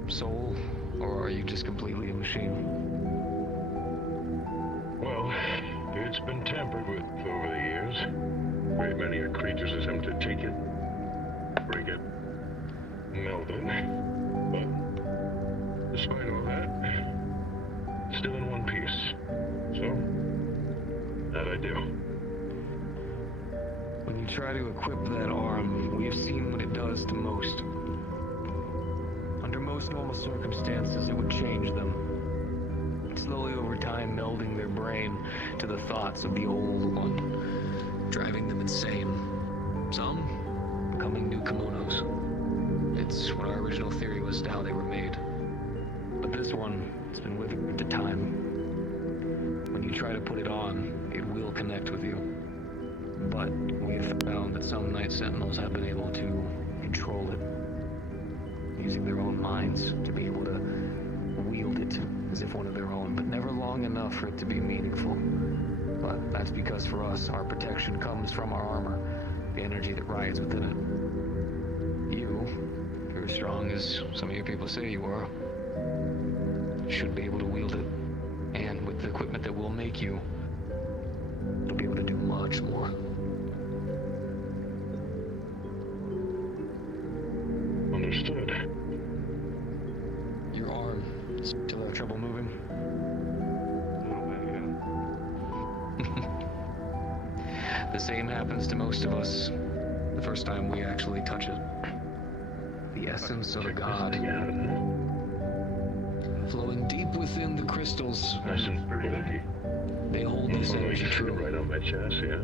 soul, or are you just completely a machine? Well, it's been tampered with over the years. Great many creatures attempt to take it, break it, meld it. But despite all that, still in one piece. So, that I do. When you try to equip that arm, we have seen what it does to most. Under most normal circumstances, it would change them. Slowly over time, melding their brain to the thoughts of the old one, driving them insane. Some becoming new kimonos. It's what our original theory was how they were made. But this one, it's been withered to time. When you try to put it on, it will connect with you. But we have found that some Night Sentinels have been able to control it, using their own minds to be able to wield it as if one of their own, but never long enough for it to be meaningful. But that's because for us, our protection comes from our armor, the energy that rides within it. you're as strong as some of your people say you are, should be able to wield it. And with the equipment that will make you, you'll be able to do much more. Understood. Your arm still have trouble moving? The same happens to most of us the first time we actually touch it. The essence of a god flowing deep within the crystals. Nice and pretty. They hold this energy true. Right on my chest, yeah.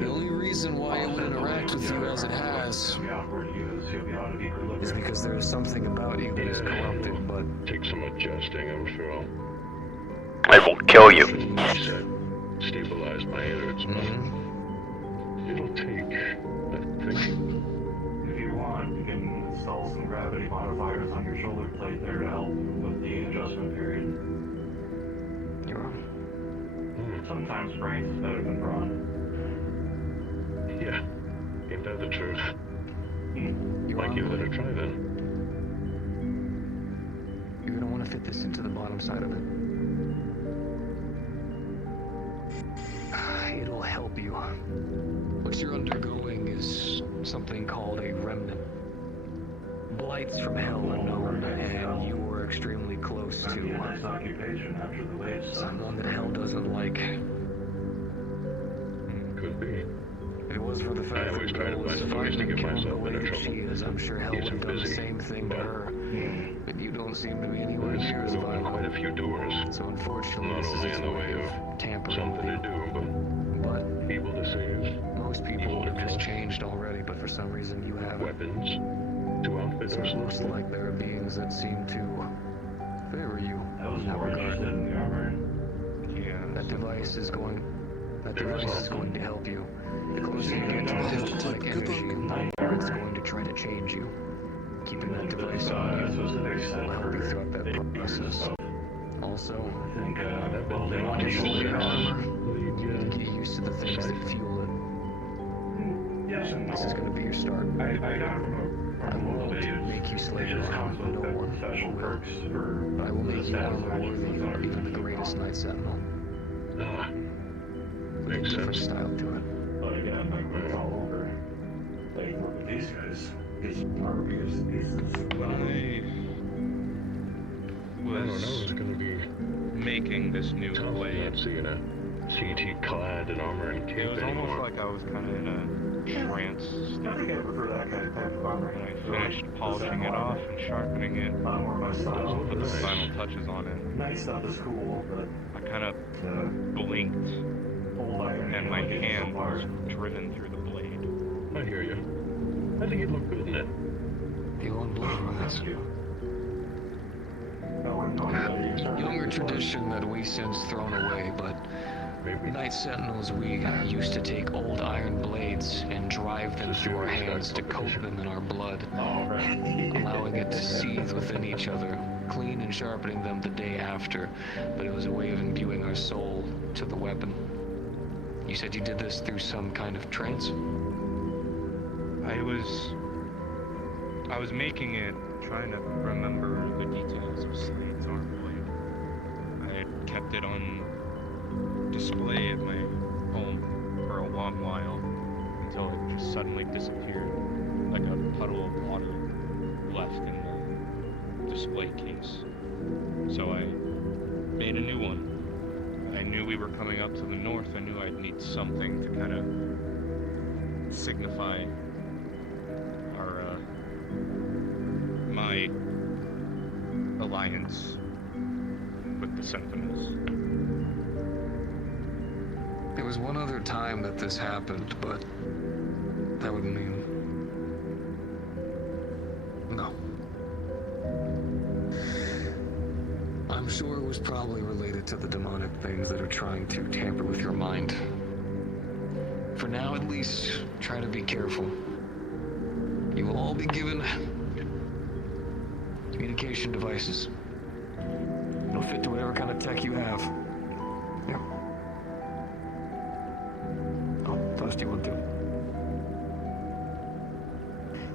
The only reason why it would interact with you as it has is because there is something about you that is corrupted, but... Take some adjusting, I'm sure. I will kill you. Stabilize my innards, but it'll take, I think. If you want, you can install some gravity modifiers on your shoulder plate there to help with the adjustment period. You're wrong. Sometimes brains is better than brawn. Yeah, ain't that the truth? You're Might wrong. give it a try then. You're gonna want to fit this into the bottom side of it. It'll help you. What you're undergoing is something called a remnant. Blights from hell are known, and you were extremely close to someone that hell doesn't like. Could be. If it was for the fact that Belle was fine and killing the way that she is, I'm sure hell would have done the same thing to her. But you don't seem to be anywhere near as violent. Quite a few doors. So unfortunately, Not this is only its in the way way of tampering something with to you. do, But people to save. most people would have just changed already, but for some reason you haven't. Weapons to outfit So it ourselves. looks like there are beings that seem to favor you I was in that more interested regard. in the armor. Yeah. That device is going to help you. The closer you get to the demonic energy, the more it's going to try to change you. Keeping that device on you will help you throughout that process. Also, I think, when you pull your armor, you need to get used to the things that fuel it. yes and no. This is going to be your start. I got it from I a won't video. make you slave It just your comes armor. with No the one special will. perks for But I will make you armor satisfaction worthy with of even the greatest Night Sentinel. Ah, With a makes different sense. style to it. But again, like when it's all over, like look at these guys. These are pieces. When I I don't know, was it's gonna be making this new tough blade, not seeing a CT clad in armor and cape it was almost anymore. like I was kind of in a trance I think I state. prefer that kind of type of armor. When I finished polishing it off and sharpening it, More my style. put the Nice. final touches on it, Night stuff is cool, but I kind of the blinked old iron and my gets so hand far. was driven through the blade. I hear you. I think you'd look good in it. The old blade runs. No, Younger tradition that we since thrown away, but Maybe. Night Sentinels, we used to take old iron blades and drive them through our hands to coat them in our blood, allowing it to seethe within each other, clean and sharpening them the day after, but it was a way of imbuing our soul to the weapon. You said you did this through some kind of trance? I was making it, trying to remember the details of Slade's arm blade. I had kept it on display at my home for a long while until it just suddenly disappeared, like a puddle of water left in the display case. So I made a new one. I knew we were coming up to the north. I knew I'd need something to kind of signify our my alliance with the Sentinels. There was one other time that this happened, but that would mean... no. I'm sure it was probably related to the demonic things that are trying to tamper with your mind. For now, at least, try to be careful. You will all be given communication devices. It'll fit to whatever kind of tech you have. Yep. Oh, tossed you one too.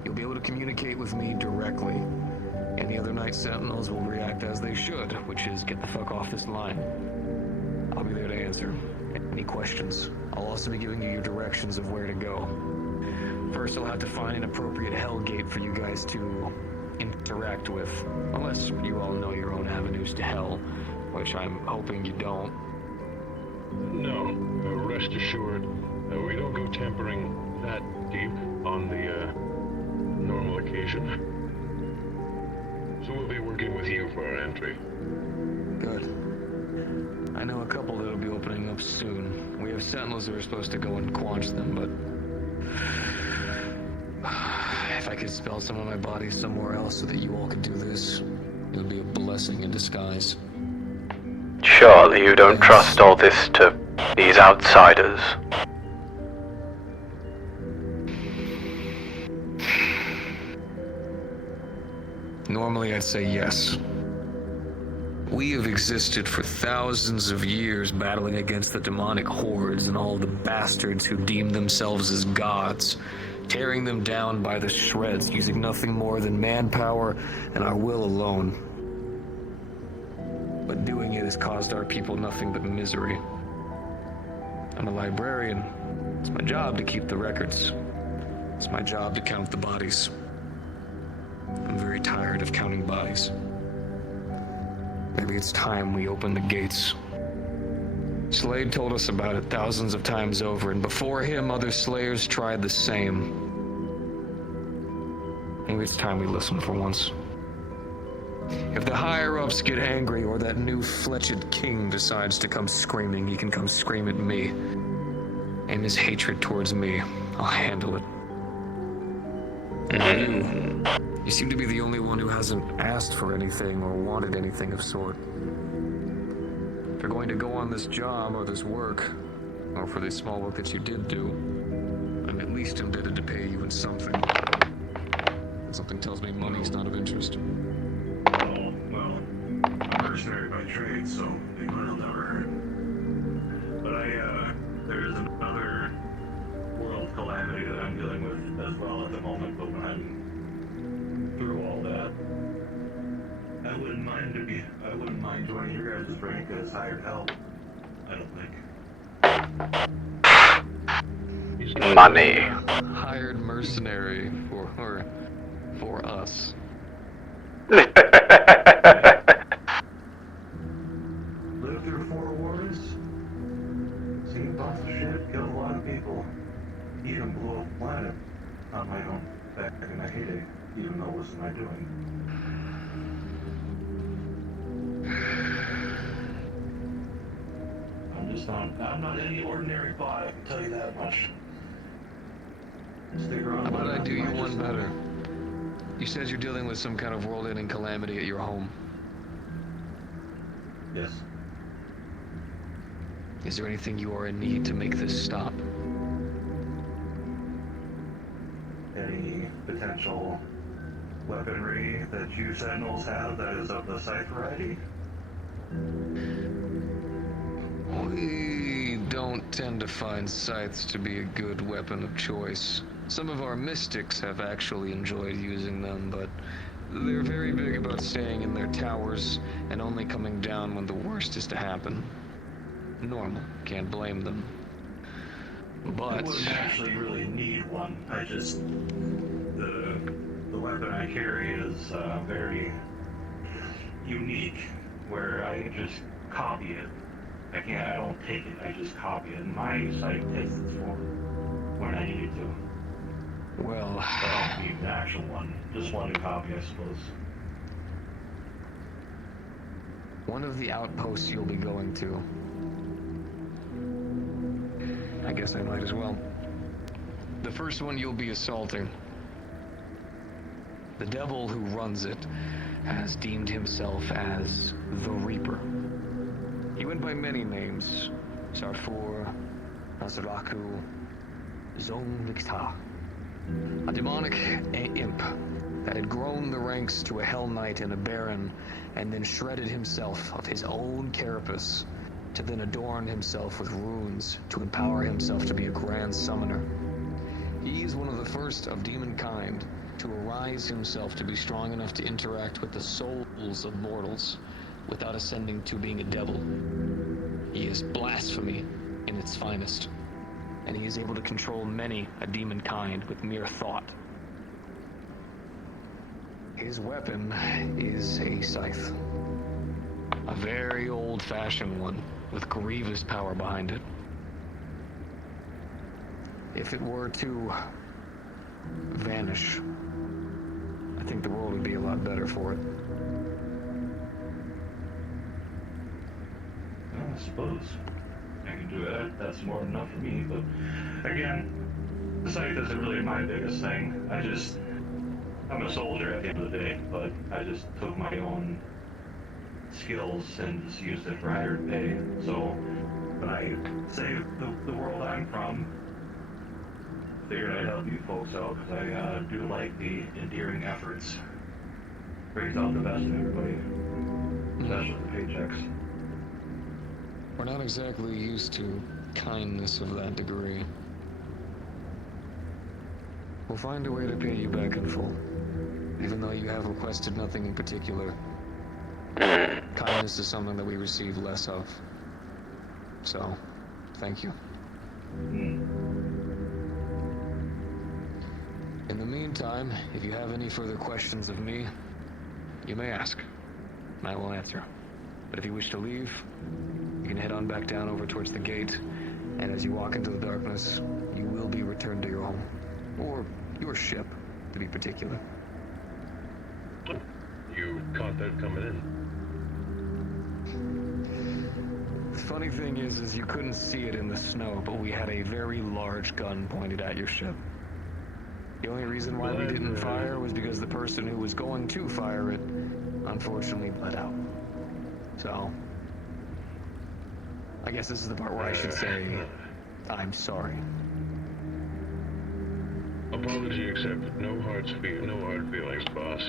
You'll be able to communicate with me directly. Any other Night Sentinels will react as they should, which is get the fuck off this line. I'll be there to answer any questions. I'll also be giving you your directions of where to go. First, I'll have to find an appropriate hell gate for you guys to interact with. Unless you all know your own avenues to hell, which I'm hoping you don't. No, rest assured, we don't go tampering that deep on the normal occasion. So we'll be working with you for our entry. Good. I know a couple that'll be opening up soon. We have sentinels that are supposed to go and quench them, but if I could spell some of my body somewhere else so that you all could do this, it would be a blessing in disguise. Surely you don't trust all this to these outsiders. Normally I'd say yes. We have existed for thousands of years battling against the demonic hordes and all the bastards who deem themselves as gods, tearing them down by the shreds using nothing more than manpower and our will alone. But doing it has caused our people nothing but misery. I'm a librarian. It's my job to keep the records. It's my job to count the bodies. I'm very tired of counting bodies. Maybe it's time we open the gates. Slade told us about it thousands of times over, and before him, other slayers tried the same. Maybe it's time we listen for once. If the higher-ups get angry, or that new Fletched king decides to come screaming, he can come scream at me. And his hatred towards me, I'll handle it. And you seem to be the only one who hasn't asked for anything or wanted anything of sort. If you're going to go on this job or this work, or for the small work that you did do, I'm at least indebted to pay you in something. And something tells me money's not of interest. Oh, well, I'm a mercenary by trade, so big money'll never hurt. But there is another world calamity that I'm dealing with as well at the moment, but when I'm through all that, I wouldn't mind joining your guys' rank as hired help. I don't think. Money. Hired mercenary for us. Lived through 4 wars, seen lots of shit, killed a lot of people, even blew up a planet on my own back in my heyday, even though it wasn't my doing. I'm not any ordinary bot, I can tell you that much. Stick around. How about I do you one better? You said you're dealing with some kind of world-ending calamity at your home. Yes. Is there anything you are in need to make this stop? Any potential weaponry that you Sentinels have that is of the scythe variety? We don't tend to find scythes to be a good weapon of choice. Some of our mystics have actually enjoyed using them, but they're very big about staying in their towers and only coming down when the worst is to happen. Normal, can't blame them. But I wouldn't actually really need one. I just the weapon I carry is very unique, where I just copy it. I don't take it, I just copy it. My site takes its form when I need it to. well, I don't need an actual one, just one to copy, I suppose. one of the outposts you'll be going to. I guess I might as well. The first one you'll be assaulting. The devil who runs it has deemed himself as the Reaper. He went by many names: Sarfur, Nazaraku, Zonglikta. A demonic imp that had grown the ranks to a Hell Knight and a Baron, and then shredded himself of his own carapace to then adorn himself with runes to empower himself to be a grand summoner. He is one of the first of demon kind, to arise himself to be strong enough to interact with the souls of mortals without ascending to being a devil. He is blasphemy in its finest, and he is able to control many a demon kind with mere thought. His weapon is a scythe. A very old-fashioned one, with grievous power behind it. If it were to vanish, I think the world would be a lot better for it. I suppose I can do that. That's more than enough for me, but again, the scythe isn't really my biggest thing. I'm a soldier at the end of the day, but I just took my own skills and just used it for higher pay. So when I save the world I'm from, figured I'd help you folks out, because I do like the endearing efforts. Brings out the best in everybody, especially the paychecks. We're not exactly used to kindness of that degree. We'll find a way to pay you back in full, even though you have requested nothing in particular. Kindness is something that we receive less of. So, thank you. In the meantime, if you have any further questions of me, you may ask. I will answer. But if you wish to leave, you can head on back down over towards the gate, and as you walk into the darkness, you will be returned to your home. Or your ship, to be particular. You caught that coming in. The funny thing is you couldn't see it in the snow, but we had a very large gun pointed at your ship. The only reason why we didn't fire was because the person who was going to fire it, unfortunately, bled out. So, I guess this is the part where I should say, I'm sorry. Apology accepted. No hard feelings, boss.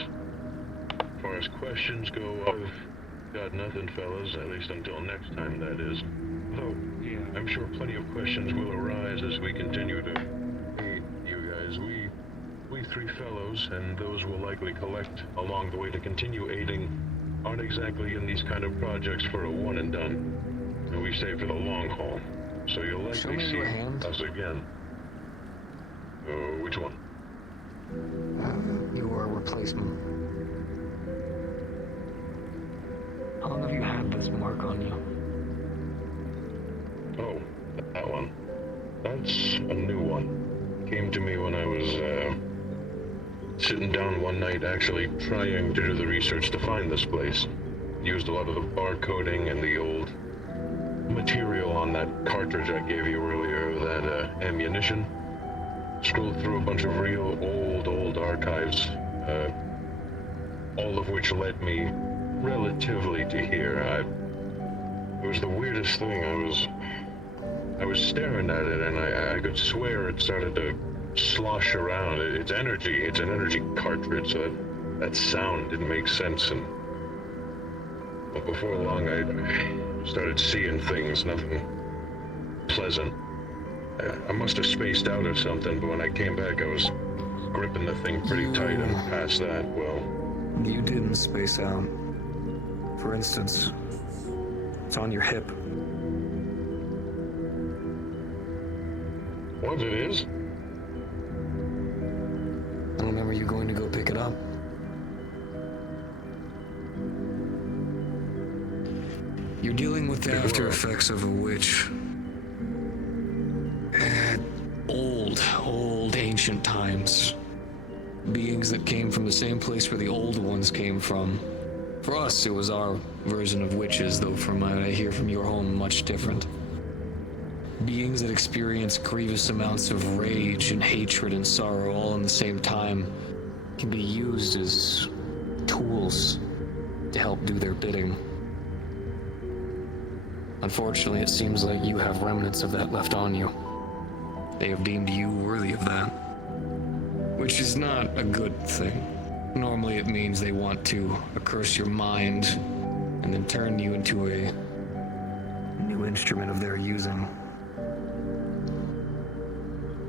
As far as questions go, I've got nothing, fellas, at least until next time, that is. Though, I'm sure plenty of questions will arise as we continue to aid you guys. We three fellows, and those will likely collect along the way to continue aiding, aren't exactly in these kind of projects for a one and done. And we stay for the long haul. So you'll likely see us again. Which one? Your replacement. How long have you had this mark on you? Oh, that one. That's a new one. Came to me when I was, sitting down one night actually trying to do the research to find this place. Used a lot of the barcoding and the old material on that cartridge I gave you earlier, that, ammunition. Scrolled through a bunch of real old archives, all of which led me relatively to here. It was the weirdest thing. I was staring at it, and I could swear it started to slosh around. It's energy. It's an energy cartridge, so that sound didn't make sense. And but before long, I started seeing things, nothing pleasant. I must have spaced out or something, but when I came back, I was gripping the thing pretty tight, and past that, well... You didn't space out. For instance, it's on your hip. What, it is? I remember you going to go pick it up. You're dealing with the after effects of a witch. Old ancient times. Beings that came from the same place where the old ones came from. For us, it was our version of witches, though from what I hear from your home, much different. Beings that experience grievous amounts of rage and hatred and sorrow all in the same time can be used as tools to help do their bidding. Unfortunately, it seems like you have remnants of that left on you. They have deemed you worthy of that. Which is not a good thing. Normally it means they want to accurse your mind and then turn you into a new instrument of their using.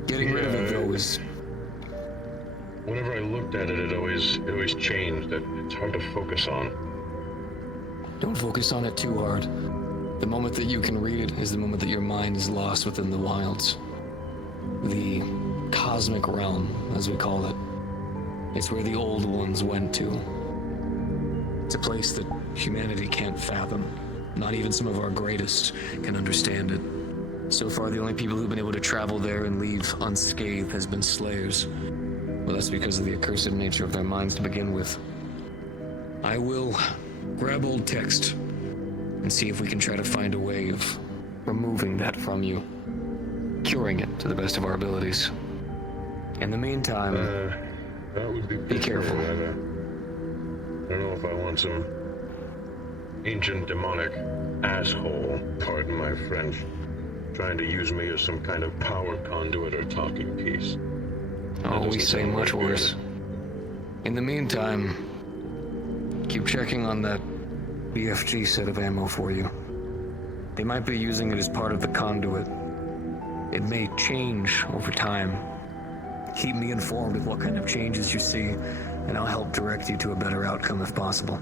Getting rid of it, though, is whenever I looked at it, it always changed. It's hard to focus on. Don't focus on it too hard. The moment that you can read it is the moment that your mind is lost within the wilds. The cosmic realm, as we call it. It's where the old ones went to. It's a place that humanity can't fathom. Not even some of our greatest can understand it. So far, the only people who've been able to travel there and leave unscathed has been slayers. Well, that's because of the accursed nature of their minds to begin with. I will grab old text and see if we can try to find a way of removing that from you. Curing it to the best of our abilities. In the meantime, that would be careful. I don't know if I want some ancient demonic asshole, pardon my French, trying to use me as some kind of power conduit or talking piece. Oh, we say much worse. In the meantime, keep checking on that BFG set of ammo for you. They might be using it as part of the conduit. It may change over time. Keep me informed of what kind of changes you see, and I'll help direct you to a better outcome if possible.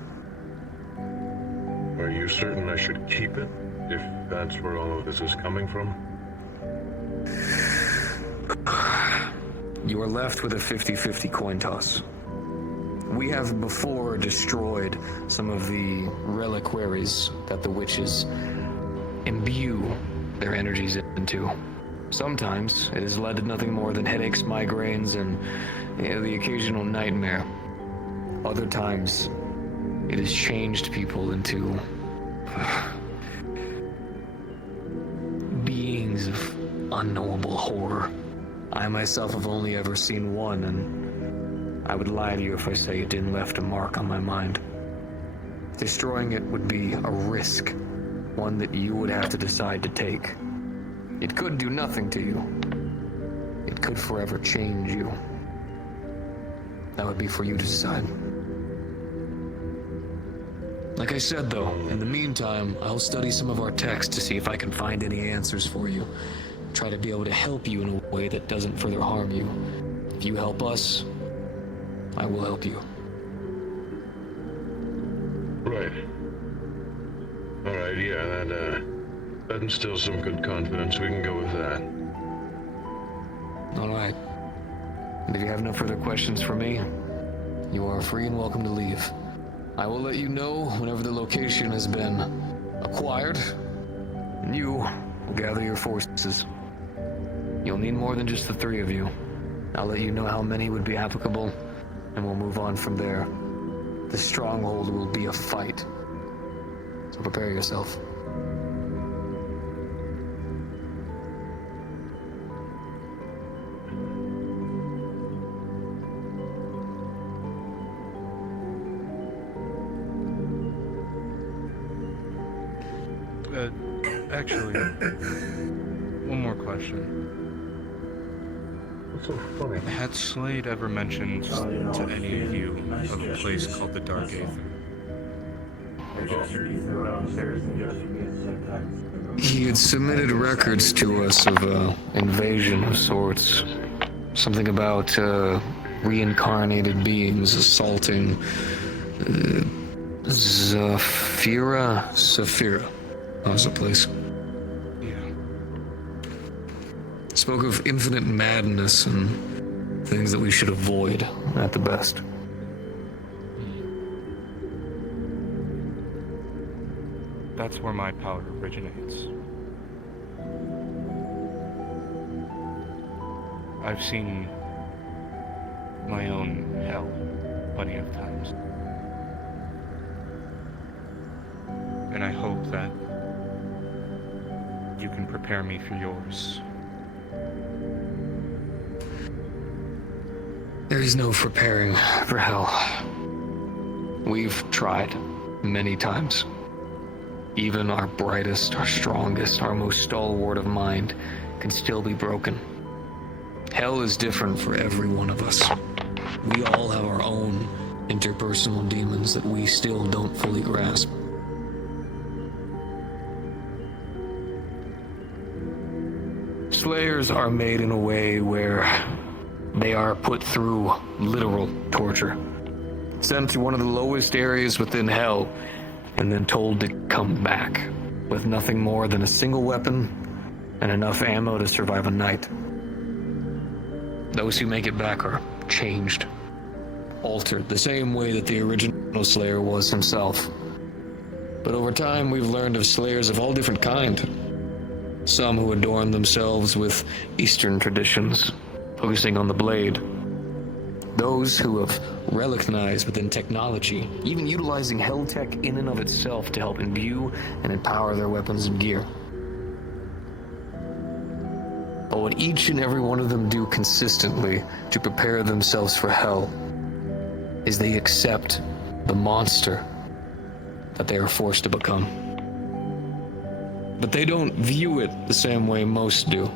Are you certain I should keep it, if that's where all of this is coming from? You are left with a 50-50 coin toss. We have before destroyed some of the reliquaries that the witches imbue their energies into. Sometimes it has led to nothing more than headaches, migraines, and the occasional nightmare. Other times, it has changed people into beings of unknowable horror. I myself have only ever seen one, and I would lie to you if I say it didn't left a mark on my mind. Destroying it would be a risk, one that you would have to decide to take. It could do nothing to you. It could forever change you. That would be for you to decide. Like I said, though, in the meantime, I'll study some of our text to see if I can find any answers for you. Try to be able to help you in a way that doesn't further harm you. If you help us, I will help you. Right. Alright, yeah, that instills some good confidence. We can go with that. Alright. And if you have no further questions for me, you are free and welcome to leave. I will let you know whenever the location has been acquired, and you will gather your forces. You'll need more than just the three of you. I'll let you know how many would be applicable, and we'll move on from there. The stronghold will be a fight, so prepare yourself. Actually, one more question. What's so funny? Had Slade ever mentioned to any of you of a place called the Dark Aether? He had submitted records to us of invasion of sorts. Something about reincarnated beings assaulting Saphira. That was the place. Yeah. Spoke of infinite madness and things that we should avoid at the best. That's where my power originates. I've seen my own hell plenty of times. And I hope that you can prepare me for yours. There is no preparing for hell. We've tried many times. Even our brightest, our strongest, our most stalwart of mind can still be broken. Hell is different for every one of us. We all have our own interpersonal demons that we still don't fully grasp. Slayers are made in a way where They are put through literal torture, sent to one of the lowest areas within hell, and then told to come back with nothing more than a single weapon and enough ammo to survive a night. Those who make it back are changed, altered, the same way that the original Slayer was himself. But over time, we've learned of Slayers of all different kind. Some who adorn themselves with Eastern traditions, focusing on the blade. Those who have relicnized within technology, even utilizing hell tech in and of itself to help imbue and empower their weapons and gear. But what each and every one of them do consistently to prepare themselves for hell is they accept the monster that they are forced to become. But they don't view it the same way most do.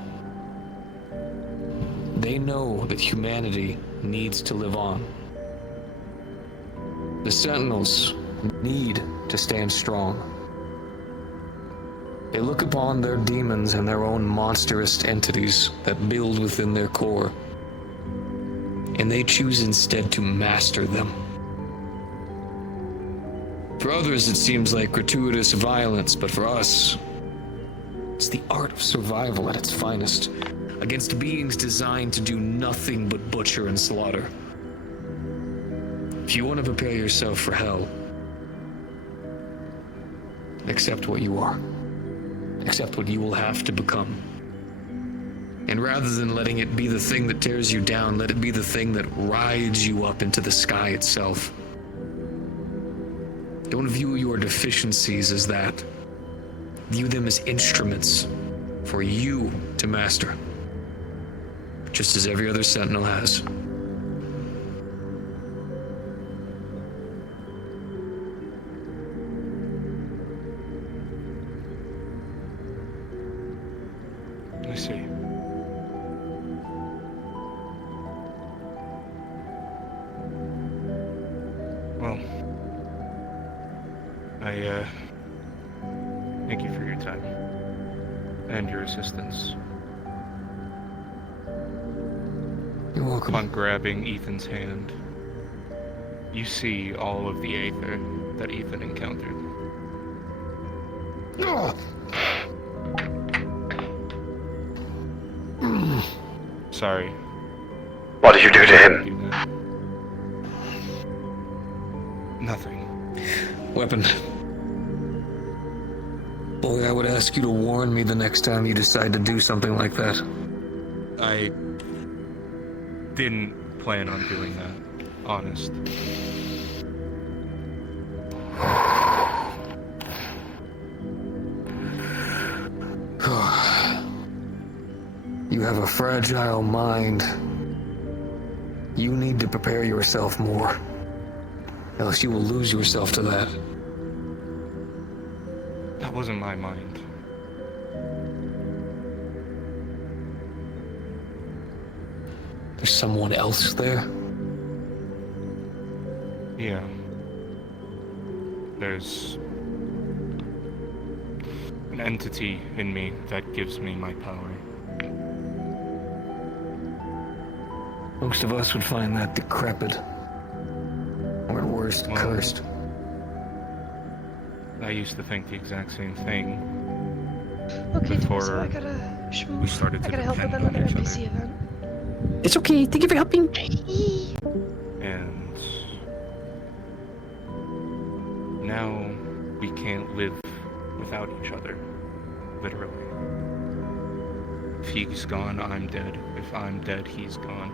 They know that humanity needs to live on. The Sentinels need to stand strong. They look upon their demons and their own monstrous entities that build within their core, and they choose instead to master them. For others, it seems like gratuitous violence, but for us, it's the art of survival at its finest, against beings designed to do nothing but butcher and slaughter. If you want to prepare yourself for hell, accept what you are. Accept what you will have to become. And rather than letting it be the thing that tears you down, let it be the thing that rides you up into the sky itself. Don't view your deficiencies as that. View them as instruments for you to master, just as every other Sentinel has. I see. Well, thank you for your time and your assistance. You're welcome. Upon grabbing Ethan's hand, you see all of the Aether that Ethan encountered. Sorry. What did you do to him? Nothing. Weapon. Boy, I would ask you to warn me the next time you decide to do something like that. I didn't plan on doing that, honest. You have a fragile mind. You need to prepare yourself more, else you will lose yourself to that. That wasn't my mind. There's someone else there? Yeah. There's an entity in me that gives me my power. Most of us would find that decrepit, or at worst, cursed. I used to think the exact same thing. Okay, before so I gotta we started to I gotta help with depend on another each NPC other. event. It's okay, thank you for helping. And now we can't live without each other, literally. If he's gone, I'm dead. If I'm dead, he's gone.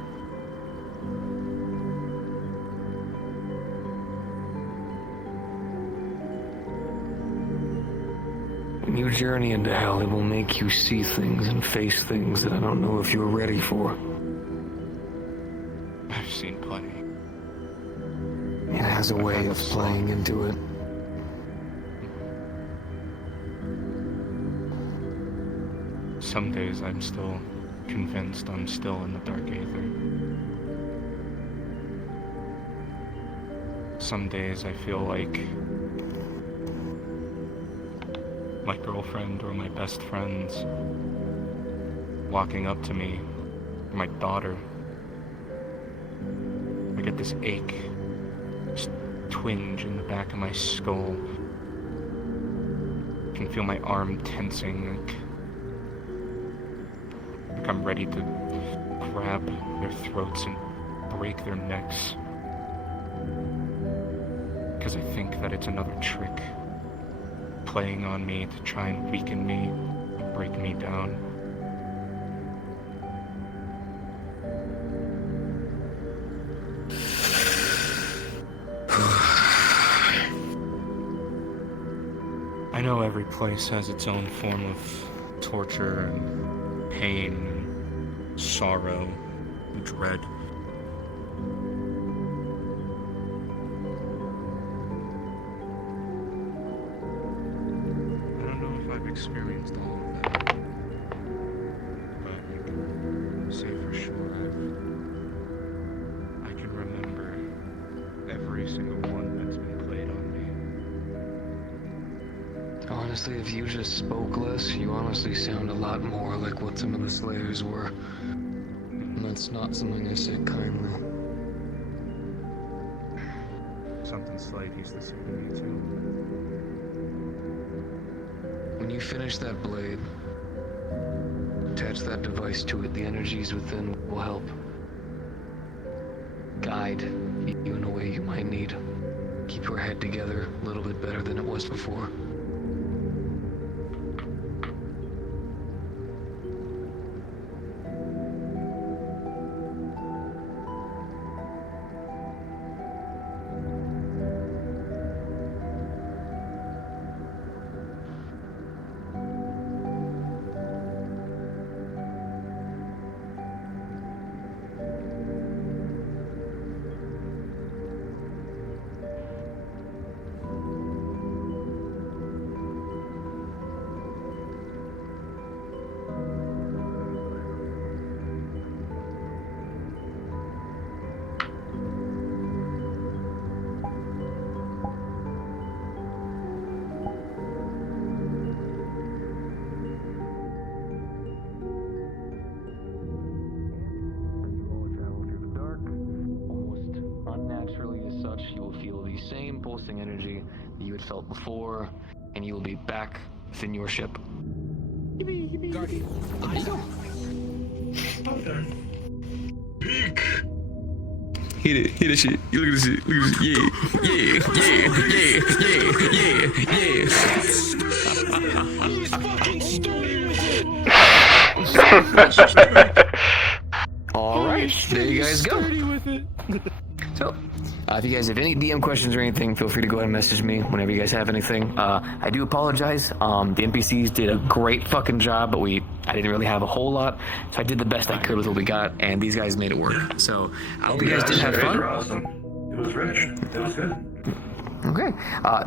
When you journey into hell, it will make you see things and face things that I don't know if you're ready for. I've seen plenty. It has a way of playing into it. Some days I'm still convinced I'm still in the Dark Aether. Some days I feel like my girlfriend or my best friends walking up to me, or my daughter, I get this ache, this twinge in the back of my skull. I can feel my arm tensing, like I'm ready to grab their throats and break their necks. Because I think that it's another trick playing on me to try and weaken me, and break me down. I know every place has its own form of torture and pain and sorrow and dread. I don't know if I've experienced all of that, but I can say for sure I can remember every single one that's been played on me. Honestly, if you just spoke less, you honestly sound a lot more like what some of the Slayers were. And that's not something I say kindly. Something slight used to say to me too. When you finish that blade, attach that device to it. The energies within will help guide you in a way you might need. Keep your head together a little bit better than it was before. You will feel the same pulsing energy that you had felt before, and you will be back within your ship. Guardian, Peek! Hit it, hit that shit. You look at this shit. Look at this shit. Yeah. All right, there you guys go. So, if you guys have any DM questions or anything, feel free to go ahead and message me whenever you guys have anything. I do apologize. The NPCs did a great fucking job, but I didn't really have a whole lot, so I did the best I could with what we got, and these guys made it work. So, I hope you guys did have fun. Awesome. It was rich. It was good. Okay,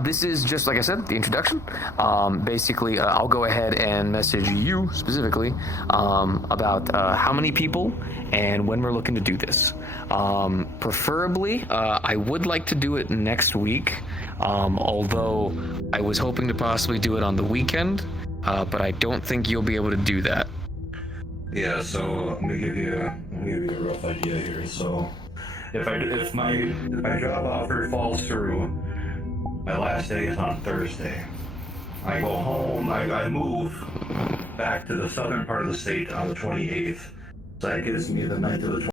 this is just like I said, the introduction. Basically, I'll go ahead and message you specifically about how many people and when we're looking to do this. Preferably, I would like to do it next week, although I was hoping to possibly do it on the weekend, but I don't think you'll be able to do that. Yeah, so let me give you a rough idea here. So if my job offer falls through, my last day is on Thursday. I go home, I move back to the southern part of the state on the 28th. So that gives me the 9th to the